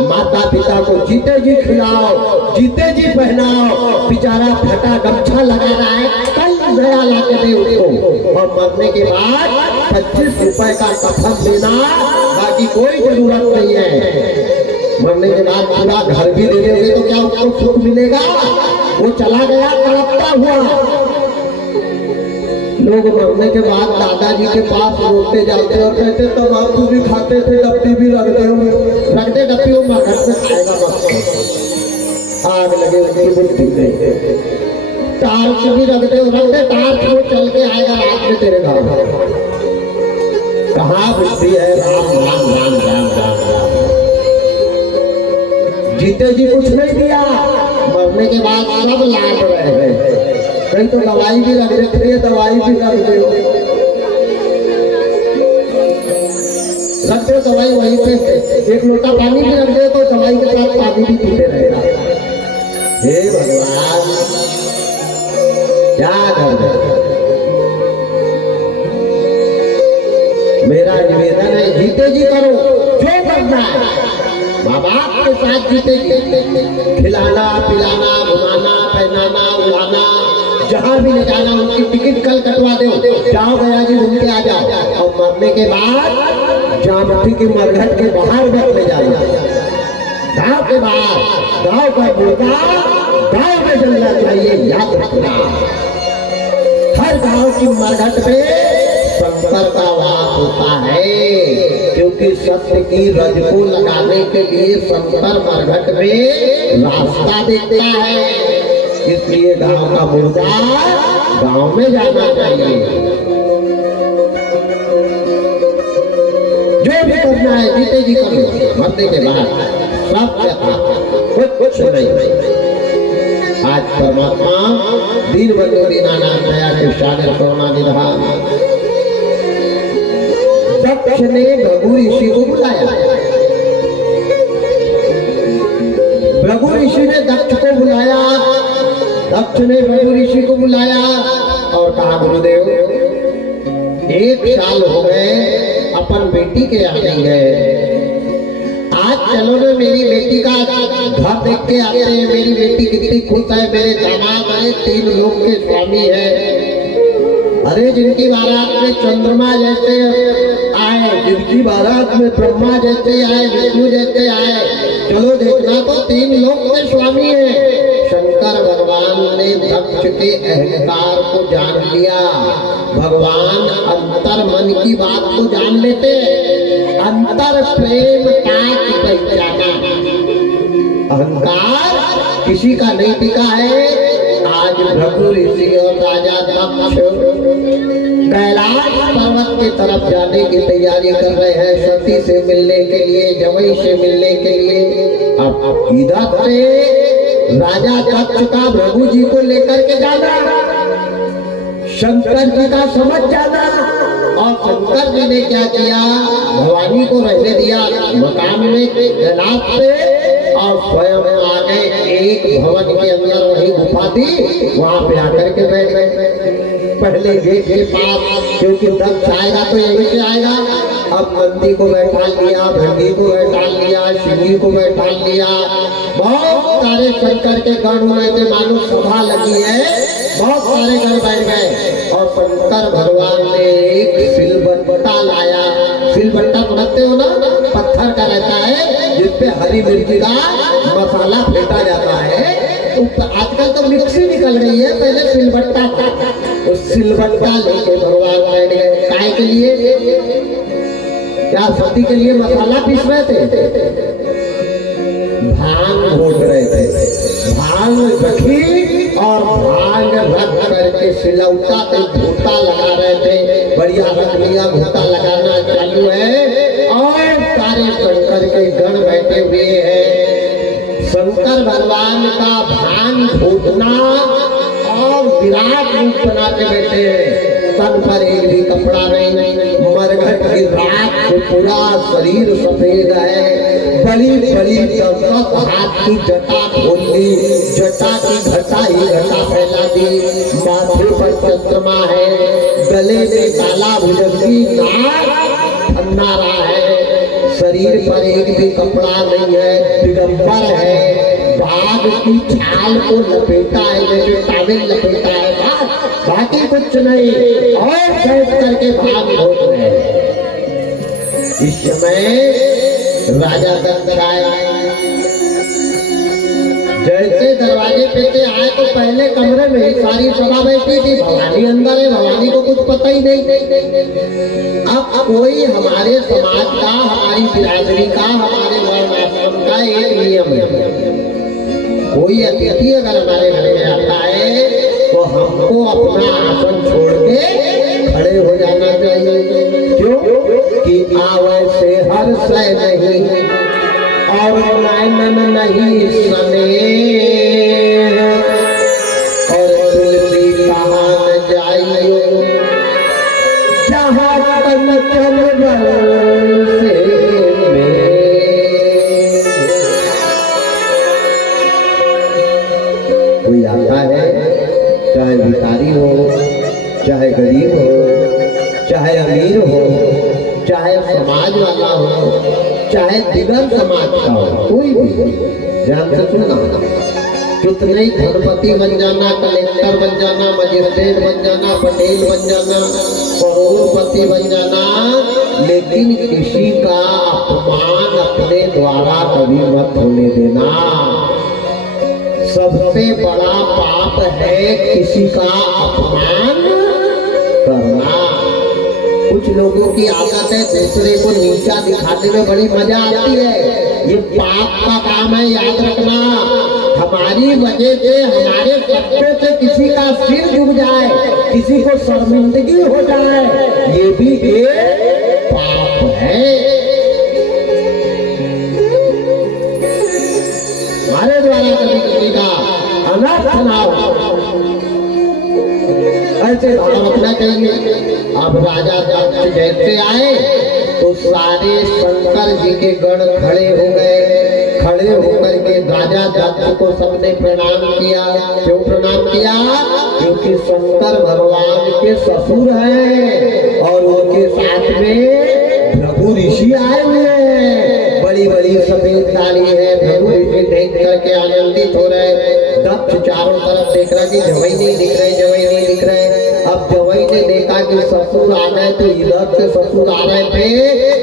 माता पिता को जीते जी खिलाओ, जीते जी पहनाओ। बेचारा फटा गमछा लगा रहा है, कल नया ला के दे उसको। और मरने के बाद 25 रुपए का कफन देना, बाकी कोई जरूरत नहीं है। मरने के बाद पूरा घर भी दे देंगे तो क्या उसको सुख मिलेगा? वो चला गया तड़पता हुआ। लोग मरने के बाद दादाजी के पास रोते जाते और कहते तंबाकू भी खाते थे, डब्बी भी रखते डब्बी वो मरघट में खाएगा बस। आग लगे उनकी बुद्धि में। टार्च भी रख दे, टार्च वो चल के आएगा रात में तेरे घर में। कहाँ बुद्धि है? राम राम राम राम राम राम। जीते जी कुछ नहीं दिया, मरने के बाद सब लाट रहे हैं। कहीं तो दवाई भी रख देते हैं, दवाई भी रख दे, रख दे दवाई वहीं पे, एक लोटा पानी भी रख दे तो दवाई के साथ पानी भी पीते रहेगा। हे भगवान, क्या कर दे। मेरा निवेदन है, जीते जी करो जो करना है, माँ बाप के साथ जीते जी, खिलाना पिलाना घुमाना पहनाना उड़ाना, जहाँ भी ले जाना उनकी टिकट कल कटवा दो, जाओ गया जी घूम के आ जाओ। और मरने के बाद जामती की मरघट के बाहर मत ले जाना, गाँव के बाहर, गाँव का मुर्दा गाँव में जलना चाहिए, याद रखना। हर गाँव की मरघट पे शंकर का वास होता है, क्योंकि सत्य की रज को लगाने के लिए शंकर मरघट में रास्ता देखता है। इसलिए गांव का मुर्दा गांव में जाना चाहिए। जो भी करना है जीते जी करो, मरने के बाद सब कुछ नहीं। आज परमात्मा दीन बंधु दीनानाथ दया कृष्ण करुणा निधान दक्ष ने भृगु ऋषि को बुलाया। भृगु ऋषि ने दक्ष को बुलाया, दक्ष ने भृगु ऋषि को बुलाया और कहा, गुरुदेव 1 साल हो गए अपन बेटी के यहाँ नहीं गए, आज चलो ना मेरी बेटी का घर देख के आते हैं। मेरी बेटी कितनी खुश है, मेरे दामाद है, 3 लोग के स्वामी है। अरे जिनकी बारात में चंद्रमा जैसे आए, जिनकी बारात में ब्रह्मा जैसे आए, विष्णु जैसे आए, चलो देखना तो 3 लोग के स्वामी है। शंकर भगवान ने दक्ष के अहंकार को जान लिया। भगवान अंतर मन की बात को जान लेते, अंतर प्रेम ताक पहचाना। अहंकार किसी का नहीं टिका है। आज भृगु ऋषि और राजा दक्ष कैलाश पर्वत की तरफ जाने की तैयारी कर रहे हैं, सती से मिलने के लिए, जवई से मिलने के लिए। अब इधर से राजा दक्ष का भृगु जी को लेकर के जाना, शंकर जी का समझ जाना। और शंकर जी ने क्या किया, भवानी को रहने दिया मकान में जनाब पे, और स्वयं आगे एक भवन के अंदर वही गुफा थी, वहां पे आकर के बैठ गए पहले गेट के पास, क्योंकि दक्ष आएगा तो यहीं से आएगा। अब नंदी को बैठा लिया, भृंगी को बैठा लिया, शिवजी को बैठा लिया, बहुत सारे शंकर के गण हुए थे, मानो सभा लगी है, बहुत सारे गण बैठ गए। और शंकर भगवान ने एक सिलबट्टा लाया। सिलबट्टा समझते हो ना, पत्थर का रहता है जिसपे हरी मिर्ची का मसाला फेंटा जाता है। आजकल तो मिक्सी निकल गई है, पहले सिलबट्टा था। उस सिलबट्टा लेके भगवान बैठ गए। काय के लिए? क्या सती के लिए मसाला पीस रहे थे? भांग घोट रहे थे। भांग रखी और भांग रख करके सिलौटा पे घोटा लगा रहे थे। बढ़िया रख लिया, घोटा लगाना चालू है और सारे शंकर के गण बैठे हुए हैं। शंकर भगवान का भांग घोटना और विराट रूप बना के बैठे हैं। तन पर एक भी कपड़ा नहीं, मरघट की रात को पूरा शरीर सफेद है। बड़ी बड़ी 10 हाथ की जटा खोल ली, जटा की घटा ही घटा फैला दी। माथे पर चंद्रमा है, गले में काला भुजंगी, नाक अन्ना रहा है, शरीर पर एक भी कपड़ा नहीं है, दिगंबर है। बाघ की छाल को लपेटा है, जैसे टावेल लपेटा है, बाकी कुछ नहीं। और बैठ करके भाग घोट रहे हैं। इस समय राजा दक्ष आया। जैसे दरवाजे पे से आए तो पहले कमरे में सारी सभा बैठी थी, भवानी अंदर है, भवानी को कुछ पता ही नहीं। अब कोई हमारे समाज का, हमारी बिरादरी का, हमारे वर्ण आश्रम का एक नियम है, कोई अतिथि अगर हमारे घर में आता है अपना आसन छोड़ के खड़े हो जाना चाहिए। क्यों कि आवे से हर सह नहीं और नैनन नहीं सने और तुलसी कहाँ न जाइयो जहाँ तन चल से कोई आता है, चाहे भिखारी हो, चाहे गरीब हो, चाहे अमीर हो, चाहे समाज वाला हो, चाहे दिगर समाज का हो, कोई भी ध्यान से सुनना। कितने ही धनपति बन जाना, कलेक्टर बन जाना, मजिस्ट्रेट बन जाना, पटेल बन जाना, करोड़पति बन जाना, लेकिन किसी का अपमान अपने द्वारा कभी मत होने देना। सबसे बड़ा पाप है किसी का अपमान करना। कुछ लोगों की आदत है दूसरे को नीचा दिखाने में बड़ी मजा आती है, ये पाप का काम है, याद रखना। हमारी वजह से, हमारे शब्दों से किसी का सिर झुक जाए, किसी को शर्मिंदगी हो जाए, ये भी एक पाप है। हमारे द्वारा कभी किसी का अनाथ ऐसे भाव रखना चाहिए। अब राजा दक्ष जैसे आए तो सारे शंकर जी के गण खड़े हो गए। खड़े होकर के राजा दक्ष को सबने प्रणाम किया। क्यों प्रणाम किया? क्योंकि शंकर भगवान के ससुर हैं और उनके साथ में भृगु ऋषि आए हुए हैं। बड़ी बड़ी सफेद दाढ़ी है, भृगु ऋषि देख करके आनंदित हो रहे। दक्ष चारों तरफ देख रहा कि जवई नहीं दिख रहे, जवई नहीं दिख रहे। अब जवई ने देखा कि ससुर आ गए, तो इधर से ससुर आ रहे थे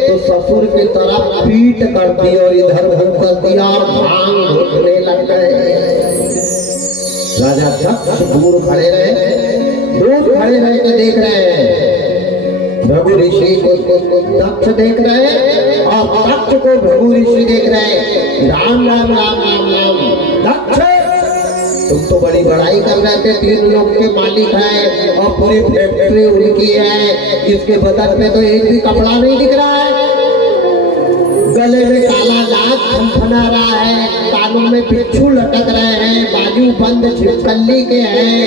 तो ससुर की तरफ पीट कर दी और इधर मुंह कर दिया और भांग घुटने लग गए। राजा दक्ष दूर खड़े रहे, दूर खड़े रह के देख रहे हैं। भृगु ऋषि को दक्ष देख रहे हैं और दक्ष को भृगु ऋषि देख रहे हैं। राम राम राम राम राम। दक्ष तुम तो बड़ी बड़ाई कर रहे थे, 3 लोग के मालिक हैं और पूरी फैक्ट्री उनकी है, इसके बदन पे तो एक भी कपड़ा नहीं दिख रहा है। गले में काला नाग फनफना रहा है, कानों में बिच्छू लटक रहे हैं, बाजू बंद छिपकली के हैं,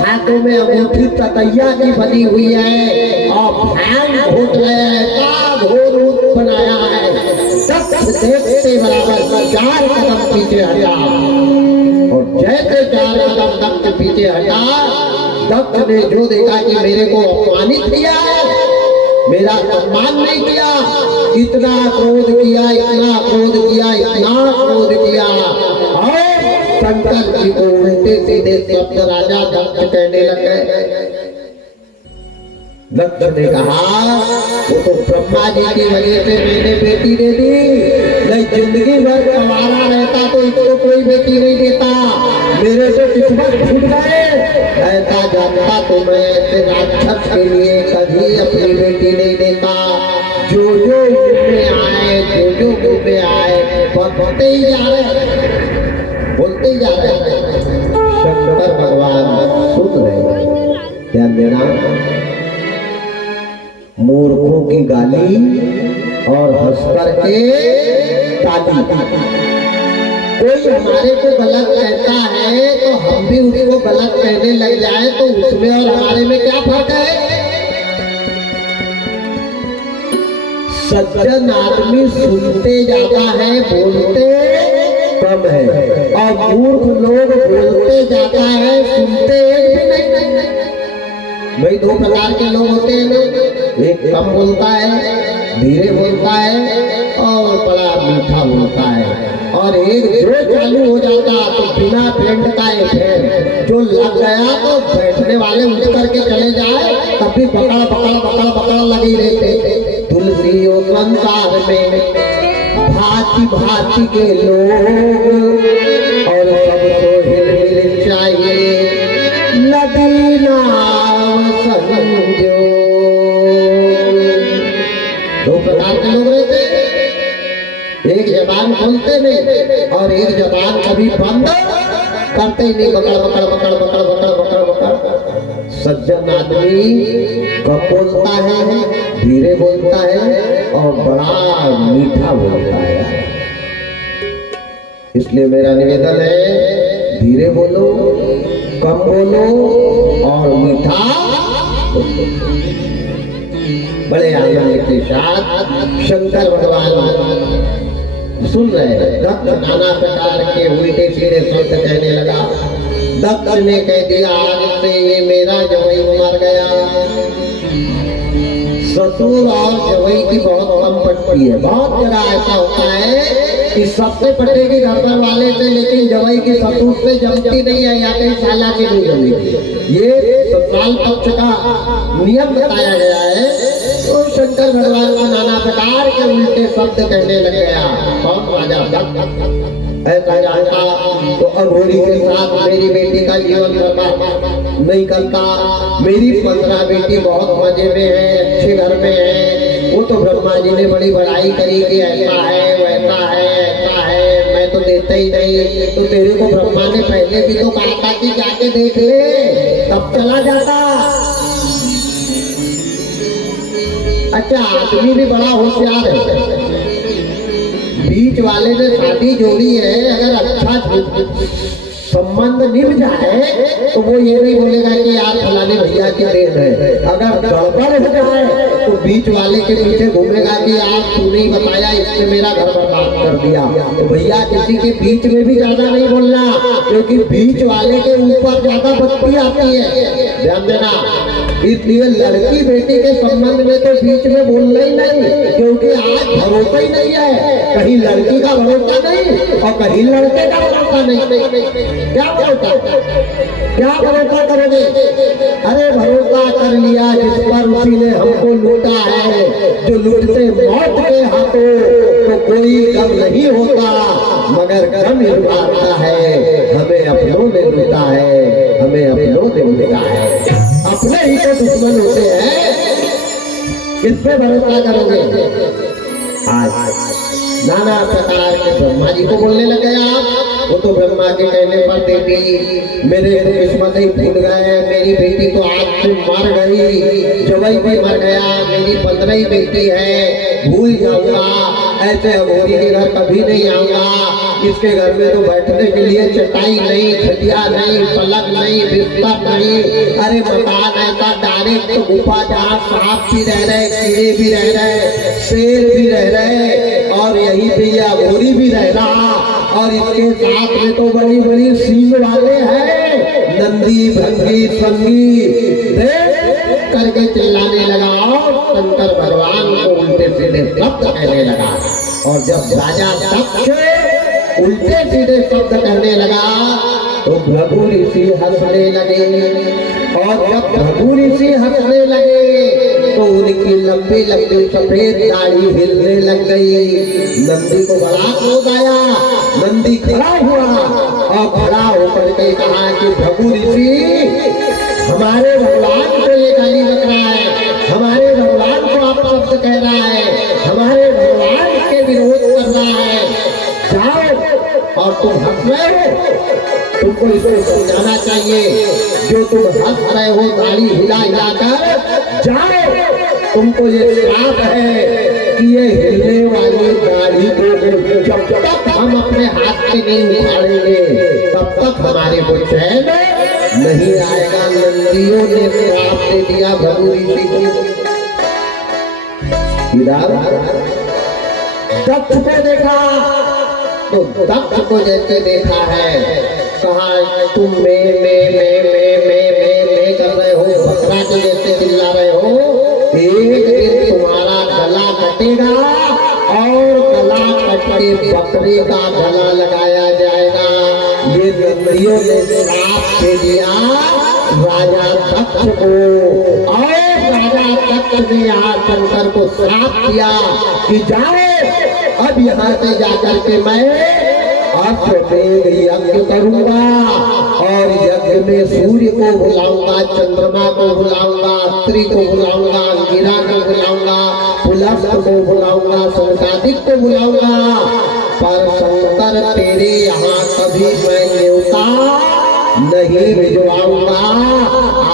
हाथों में अंगूठी ततैया की बनी हुई है और भांग घोट रहे हैं, का घोर रूप बनाया है। देखते बराबर 4 कदम पीछे हटा और जैसे 4 कदम दक्ष पीछे हटा, दक्ष ने जो देखा कि मेरे को अपमानित किया है, मेरा सम्मान नहीं किया, इतना क्रोध किया, इतना क्रोध किया, इतना क्रोध किया और शंकर जी को उल्टे सीधे शब्द राजा दक्ष कहने लगे। दक्ष ने कहा वो तो ब्रह्मा जी की वजह से मैंने बेटी दे दी, नहीं जिंदगी भर कमाना रहता तो इसको कोई बेटी नहीं देता, मेरे से किस्मत छूट गए। ऐसा जानता तो मैं ऐसे राक्षस के लिए कभी अपनी बेटी नहीं देता। जो जो में आए, जो जो में आए, बोलते ही जा रहे, बोलते ही जा रहे। शंकर भगवान सुन रहे। ध्यान देना, मूर्खों की गाली और हंसकर के ताली। कोई हमारे को गलत कहता है तो हम भी उसको गलत कहने लग जाए तो उसमें और हमारे में क्या फर्क है? सज्जन आदमी सुनते ज्यादा है, बोलते कम है, और मूर्ख लोग बोलते ज्यादा है, सुनते एक भी नहीं। भाई 2 प्रकार के लोग होते हैं ना, एक कम बोलता है, धीरे बोलता है और बड़ा मीठा बोलता है, और एक जो चालू हो जाता तो बिना फ्रेंड का है, जो लग गया तो बैठने वाले उठ करके चले जाए तब भी पकड़ पकड़ पकड़ पकड़ लगी रहते। तुलसी और संसार में भांति भांति के लोग और सबको हिल चाहिए, नदी नाम समझो। 2 प्रकार के लोग रहते, एक जबान खोलते नहीं और एक जबान कभी बंद करते ही नहीं, बकड़ बकड़ बकड़ बकड़ बकड़ बकड़ बकड़। सज्जन आदमी कम बोलता है, धीरे बोलता है और बड़ा मीठा बोलता है। इसलिए मेरा निवेदन है, धीरे बोलो, कम बोलो और मीठा बोलो। बड़े आनंद के साथ शंकर भगवान सुन रहे हैं। दत्त नाना प्रकार के उल्टे सीधे शब्द कहने लगा। दत्त ने कह दिया, आज से ये मेरा जवई मर गया। ससुर और जवई की बहुत कम पटती है। बहुत जगह ऐसा होता है कि सबसे पटेगी घर पर वाले से, लेकिन जवई की ससुर से जमती नहीं है या कहीं साला की नहीं जमती। ये ससुराल पक्ष का नियम बताया गया है। तो शंकर भगवान को नाना प्रकार के उल्टे शब्द कहने लग गया। कौन? राजा दत्त। ऐसा जानता तो अघोरी के साथ मेरी बेटी का जीवन बर्बाद नहीं करता। मेरी 15 बेटी बहुत मजे में है, अच्छे घर में है। वो तो ब्रह्मा जी ने बड़ी बड़ाई करी कि ऐसा है, वैसा है, ऐसा है, मैं तो देता ही नहीं। तो तेरे को ब्रह्मा ने पहले भी तो कहा था कि जाके देख ले, तब चला जाता। अच्छा, आदमी भी बड़ा होशियार है। बीच वाले ने शादी जोड़ी है, अगर अच्छा संबंध निभ जाए तो वो ये नहीं बोलेगा कि यार फलाने भैया की देन है। अगर गड़बड़ हो जाए तो बीच वाले के पीछे घूमेगा कि यार तूने ही बताया, इसने मेरा घर बर्बाद कर दिया। तो भैया किसी के बीच में भी ज्यादा नहीं बोलना, क्योंकि बीच वाले के ऊपर ज्यादा बत्ती आती है, ध्यान देना। इसलिए लड़की बेटी के संबंध में तो बीच में बोलना ही नहीं, क्योंकि आज भरोसा ही नहीं है। कहीं लड़की का भरोसा नहीं और कहीं लड़के का भरोसा नहीं। क्या भरोसा करोगे? अरे भरोसा कर लिया जिस पर उसी ने हमको लूटा है। जो लूटते मौत के हाथों तो कोई गम नहीं होता, मगर गम ही मारता है। हमें अपनों ने लूटा है, हमें अपनों ने लूटा है। अपने ही तो दुश्मन होते हैं, किस पे भरोसा करोगे? आज नाना प्रकार के ब्रह्मा जी को बोलने लगे आप। वो तो ब्रह्मा के कहने पर बेटी मेरे तो किस्मत ही फूट गए। मेरी बेटी तो आज से मर गई, जवाई भी मर गया, मेरी 15 ही बेटी है। भूल जाऊंगा, ऐसे अघोरी के घर कभी नहीं आऊंगा। इसके घर में तो बैठने के लिए चटाई नहीं, खटिया नहीं, पलंग नहीं, बिस्तर नहीं। अरे मकान ऐसा डायरेक्ट तो गुफा जहाँ सांप भी रह रहे, कीड़े भी रह रहे, शेर भी रह रहे और यहीं पे ये अघोरी भी रह रहा। और इसके साथ में तो बड़ी बड़ी सींग वाले हैं, नंदी भंगी संगी देख करके चिल्लाने लगा और शंकर भगवान को उल्टे सीधे शब्द कहने लगा। और जब राजा दक्ष उल्टे सीधे शब्द कहने लगा तो भृगु ऋषि हंसने लगे। और जब भृगु ऋषि हंसने लगे तो उनकी लंबी लंबी सफेद दाढ़ी हिलने लग गई। नंदी को बड़ा क्रोध आया। नंदी खड़ा हुआ और खड़ा होकर के कहा कि भृगु ऋषि, हमारे भगवान को ये गाली बक रहा है, हमारे भगवान को आप शब्द कह रहा है, हमारे भगवान के विरोध कर रहा है। जाओ, और तुम हंस रहे हो, तुमको इसको समझाना चाहिए। जो तुम हंस रहे हो दाढ़ी हिला हिला कर, जाओ, तुमको ये श्राप है कि ये हिलने वाली दाढ़ी को जब तक हम अपने हाथ से नहीं उखाड़ेंगे तब तक हमारे को चैन नहीं आएगा। नंदियों ने श्राप दे दिया भृगु ऋषि को। दक्ष को देखा तो दक्ष को जैसे देखा है, कहा तुम मैं कर रहे हो, बकरा के जैसे चिल्ला रहे हो। एक दिन तुम्हारा गला कटेगा और गला कट के बकरे का गला लगाया जाएगा। ये नंदियों ने श्राप दे दिया राजा दक्ष को। और राजा दक्ष ने यहाँ शंकर को श्राप दिया कि जाओ, अब यहाँ से जाकर के मैं अश्वमेध यज्ञ करूंगा और यज्ञ में सूर्य को बुलाऊंगा, चंद्रमा को बुलाऊंगा, स्त्री को बुलाऊंगा, अंगिरा को बुलाऊंगा, पुलस्त को बुलाऊंगा, संसादिक को बुलाऊंगा। पर शंकर तेरे यहाँ कभी मैं न्योता नहीं भिजवाऊंगा।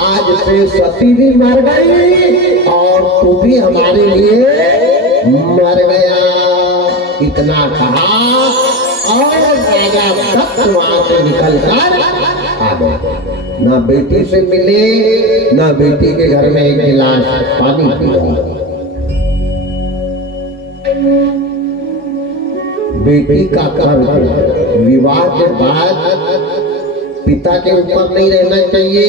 आज से सती भी मर गई और तू भी हमारे लिए मर गया। इतना कहा और राजा दत्त वहां से निकलकर आ गए। ना बेटी से मिले, ना बेटी के घर में एक गिलास पानी पिया। बेटी का कर्ज विवाह के बाद पिता के ऊपर नहीं रहना चाहिए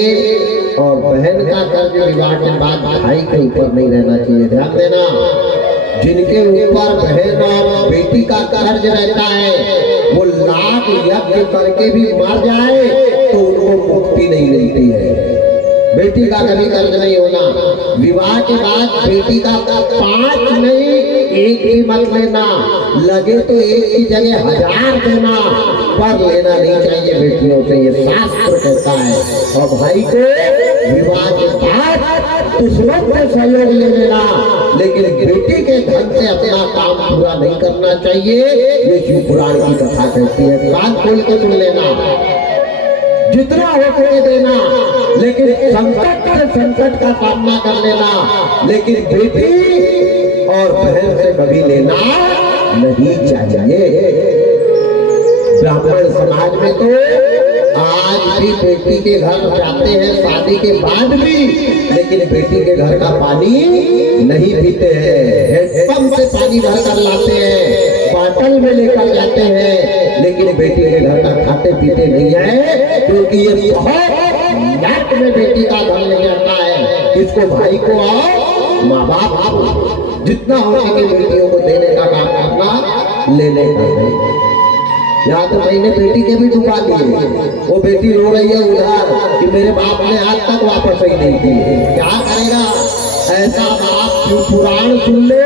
और बहन का कर्ज विवाह के बाद भाई के ऊपर नहीं रहना चाहिए। ध्यान देना, जिनके ऊपर बहन और बेटी का कर्ज रहता है वो लाख यज्ञ करके भी मर जाए तो उनको मुक्ति नहीं मिलती है। बेटी का कभी कर्ज नहीं होना। विवाह के बाद बेटी का 5 नहीं, एक भी मत लेना। लगे तो एक की जगह 1000 देना, पर लेना नहीं चाहिए बेटियों से, ये शास्त्र कहता है। और भाई को विवाह के बाद दुश्मन से सहयोग ले लेना, लेकिन बेटी के धन से अपना काम पूरा नहीं करना चाहिए। ये शिव पुराण की कथा कहती है। कान खोल के सुन लेना, जितना हो सके देना, लेकिन संकट से संकट का सामना कर लेना, लेकिन बेटी और बहन से कभी लेना नहीं चाहिए। ब्राह्मण समाज में तो आज भी बेटी के घर जाते हैं शादी के बाद भी, लेकिन बेटी के घर का पानी नहीं पीते हैं। हैंडपंप से पानी भर कर लाते हैं, बाटल में लेकर जाते हैं, लेकिन बेटी के घर का खाते पीते नहीं है, क्योंकि ये बहुत लाख में बेटी का धन ले जाता है। इसको भाई को और माँ बाप जितना हो सके बेटियों को देने का काम करना, लेने का नहीं। या तो मैंने बेटी के भी डुबा दिए, वो बेटी रो रही है उधर कि मेरे बाप ने आज तक वापस ही नहीं की। क्या करेगा ऐसा बाप? शिव पुराण सुन ले,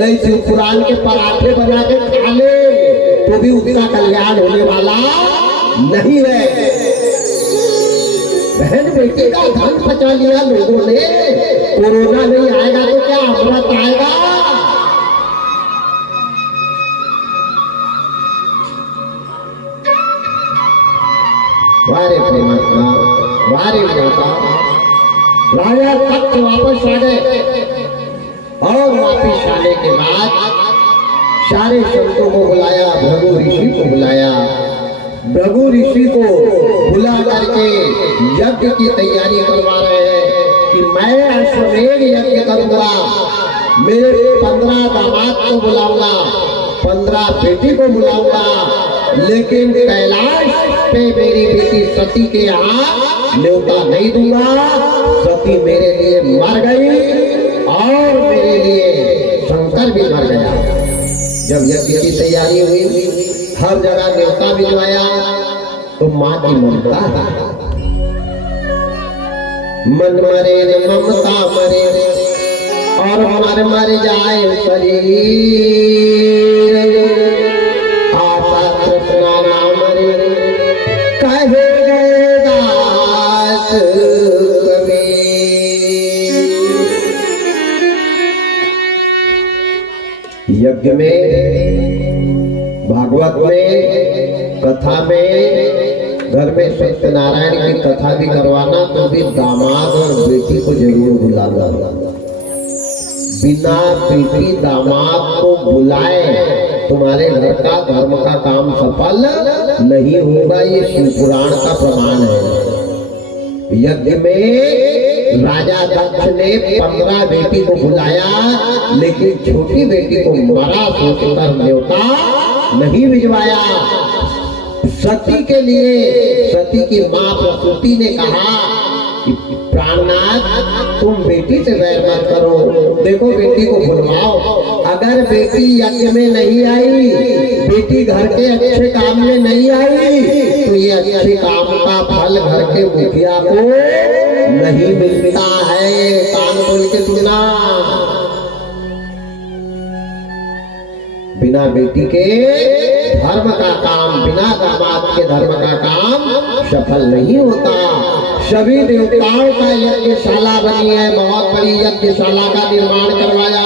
नहीं शिव पुराण के पराठे बना के खा ले तो भी उसका कल्याण होने वाला नहीं है। बहन बेटी का धन बचा लिया लोगों ने। कोरोना नहीं आएगा तो क्या अमृत आएगा? वारे परमात्मा, वारे माता। राजा तख्त वापस आ गए और वापस आने के बाद सारे संतों को बुलाया, भृगु ऋषि को बुलाया। भृगु ऋषि को बुला करके यज्ञ की तैयारी करवा रहे हैं कि मैं अश्वमेध यज्ञ करूंगा। मेरे 15 दामाद को बुलाऊंगा, 15 बेटी को बुलाऊंगा, लेकिन कैलाश पे मेरी बेटी सती के यहाँ न्योता नहीं दूंगा। सती मेरे लिए मर गई और मेरे लिए शंकर भी मर गया। जब यज्ञ की तैयारी हुई, हर जगह न्योता भिजवाया, तो माँ की ममता, मन मरे न ममता मरे और मर जाए शरीर, आशा तृष्णा ना मरे कहे गए दास कबीर। यज्ञ में, भागवत में, कथा में, घर में सत्यनारायण की कथा भी करवाना तो भी दामाद और बेटी को जरूर बुलाना। बिना बेटी दामाद को बुलाए तुम्हारे घर का धर्म का काम सफल नहीं होगा। ये शिव पुराण का प्रमाण है। यज्ञ में राजा दक्ष ने 15 बेटी को बुलाया, लेकिन छोटी बेटी को मरा सोचकर न्योता नहीं भिजवाया। सती के लिए सती की मां प्रसूति ने कहा कि प्राणनाथ तुम बेटी से वैर मत करो, देखो बेटी को बुलवाओ। अगर बेटी यज्ञ में नहीं आई, बेटी घर के अच्छे काम में नहीं आई, तो ये अच्छे काम का फल घर के मुखिया को नहीं मिलता है। कान खोल के सुनना, बिना बेटी के धर्म का काम, बिना दामाद के धर्म का काम सफल नहीं होता। सभी देवताओं का यज्ञशाला बनी है, बहुत बड़ी यज्ञशाला का निर्माण करवाया।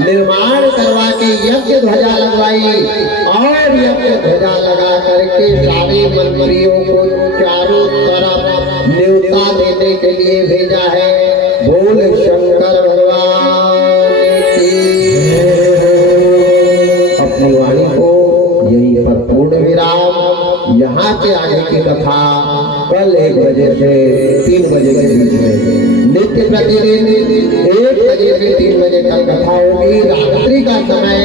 निर्माण करवा के यज्ञ ध्वजा लगवाई और यज्ञ ध्वजा लगा करके सारे मंत्रियों को चारों तरफ न्योता देने के लिए भेजा है। बोल शंकर भगवान की। अपनी वाणी को यही पर पूर्ण विराम। यहाँ के आगे की कथा कल 1 बजे से 3 बजे के बीच में नित्य प्रतिदिन 1 बजे से 3 बजे तक कथा होगी। रात्रि का समय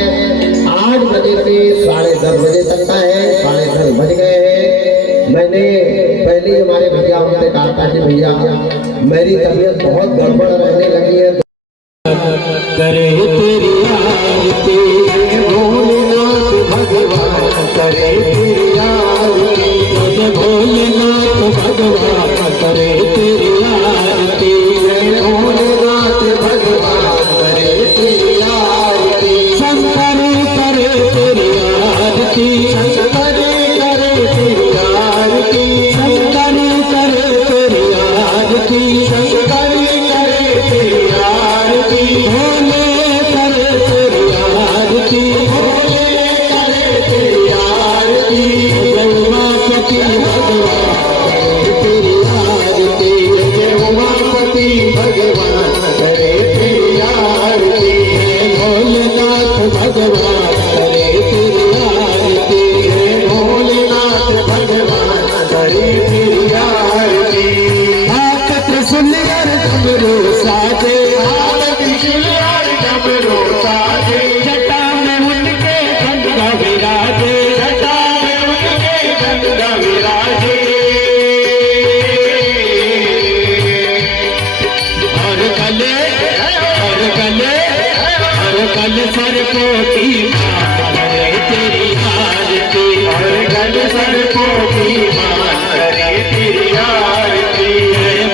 8 बजे से 10:30 बजे तक का है। 10:30 बज गए हैं। मैंने पहले ही हमारे भैया उनसे कहा था कि भैया मेरी तबीयत बहुत गड़बड़ रहने लगी है। करे तेरी आरती भोलेनाथ भगवान, करे तेरी आरती भोलेनाथ भगवान, करे तेरी आरती भोलेनाथ भगवान, करे तेरी आरती। शंकर करे तेरी आरती, शंकर करे तेरी आरती, शंकर करे तेरी आरती, शंकर करे तेरी आरती। भोले करे तेरी आरती, भोले करे तेरी आरती। उमापति भगवान तेरी आरती, उमापति भगवान करे तेरी आरती। भोलेनाथ भगवान करे तेरी आरती, भोलेनाथ भगवान करे तेरी आरती। हाथ त्रिशूलधर डमरू साजे, जटा में उनके गंगा विराजे, जटा में उनके गंगा विराजे। और गले सर कोटि मान करे तेरी आरती, और गले सर कोटि मान करे तेरी आरती।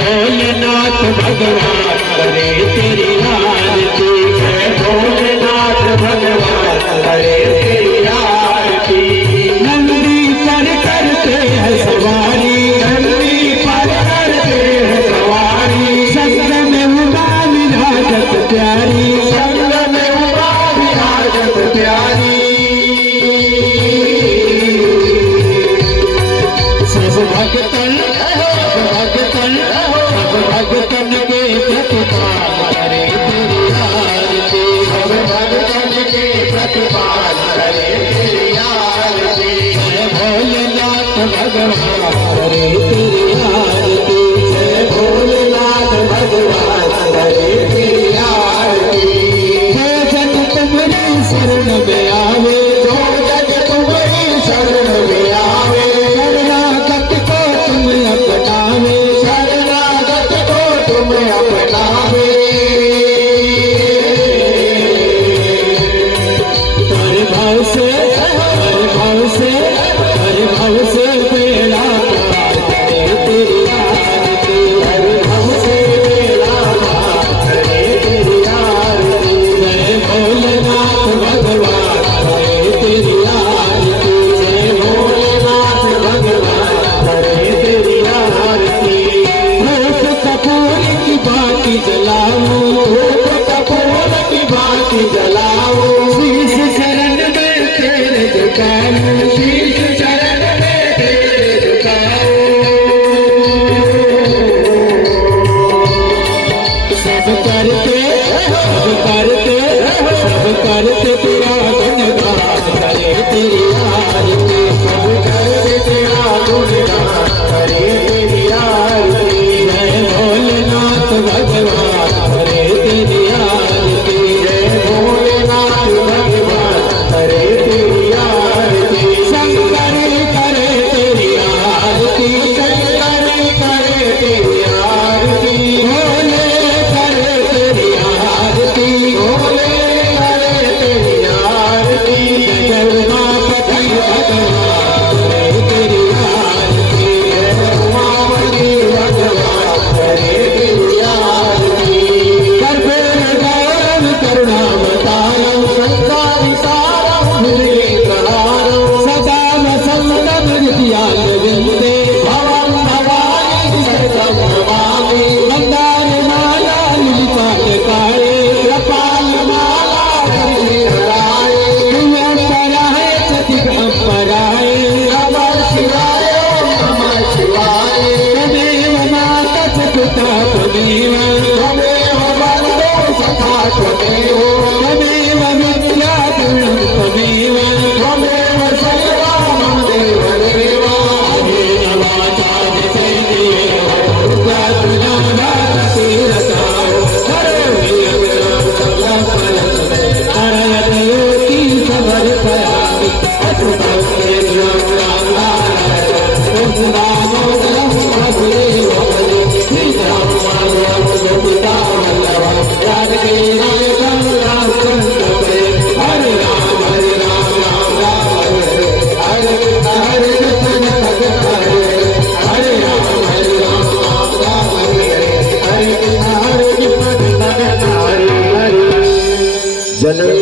भोलेनाथ भगवान करे तेरी आरती, भोलेनाथ भगवान करे तेरी आरती। नंदी पर करते हैं सवारी, नंदी पर करते हैं सवारी। संग में उमा विराजत प्यारी, संग में उमा विराजत प्यारी। सब भगतन के प्रतिपाल करे तेरी आरती, सब भगतन के प्रतिपाल करे तेरी आरती। भोलेनाथ भगवान करे तेरी आरती, भोलेनाथ भगवान करे तेरी आरती। जो जन तुम्हारी शरण में आवे, जो जन तुम्हारी शरण में आवे, शरणागत को तुम अपनावे, शरणागत को तुम अपनावे। हर भाव से बेड़ा पार करे तेरी आरती, जन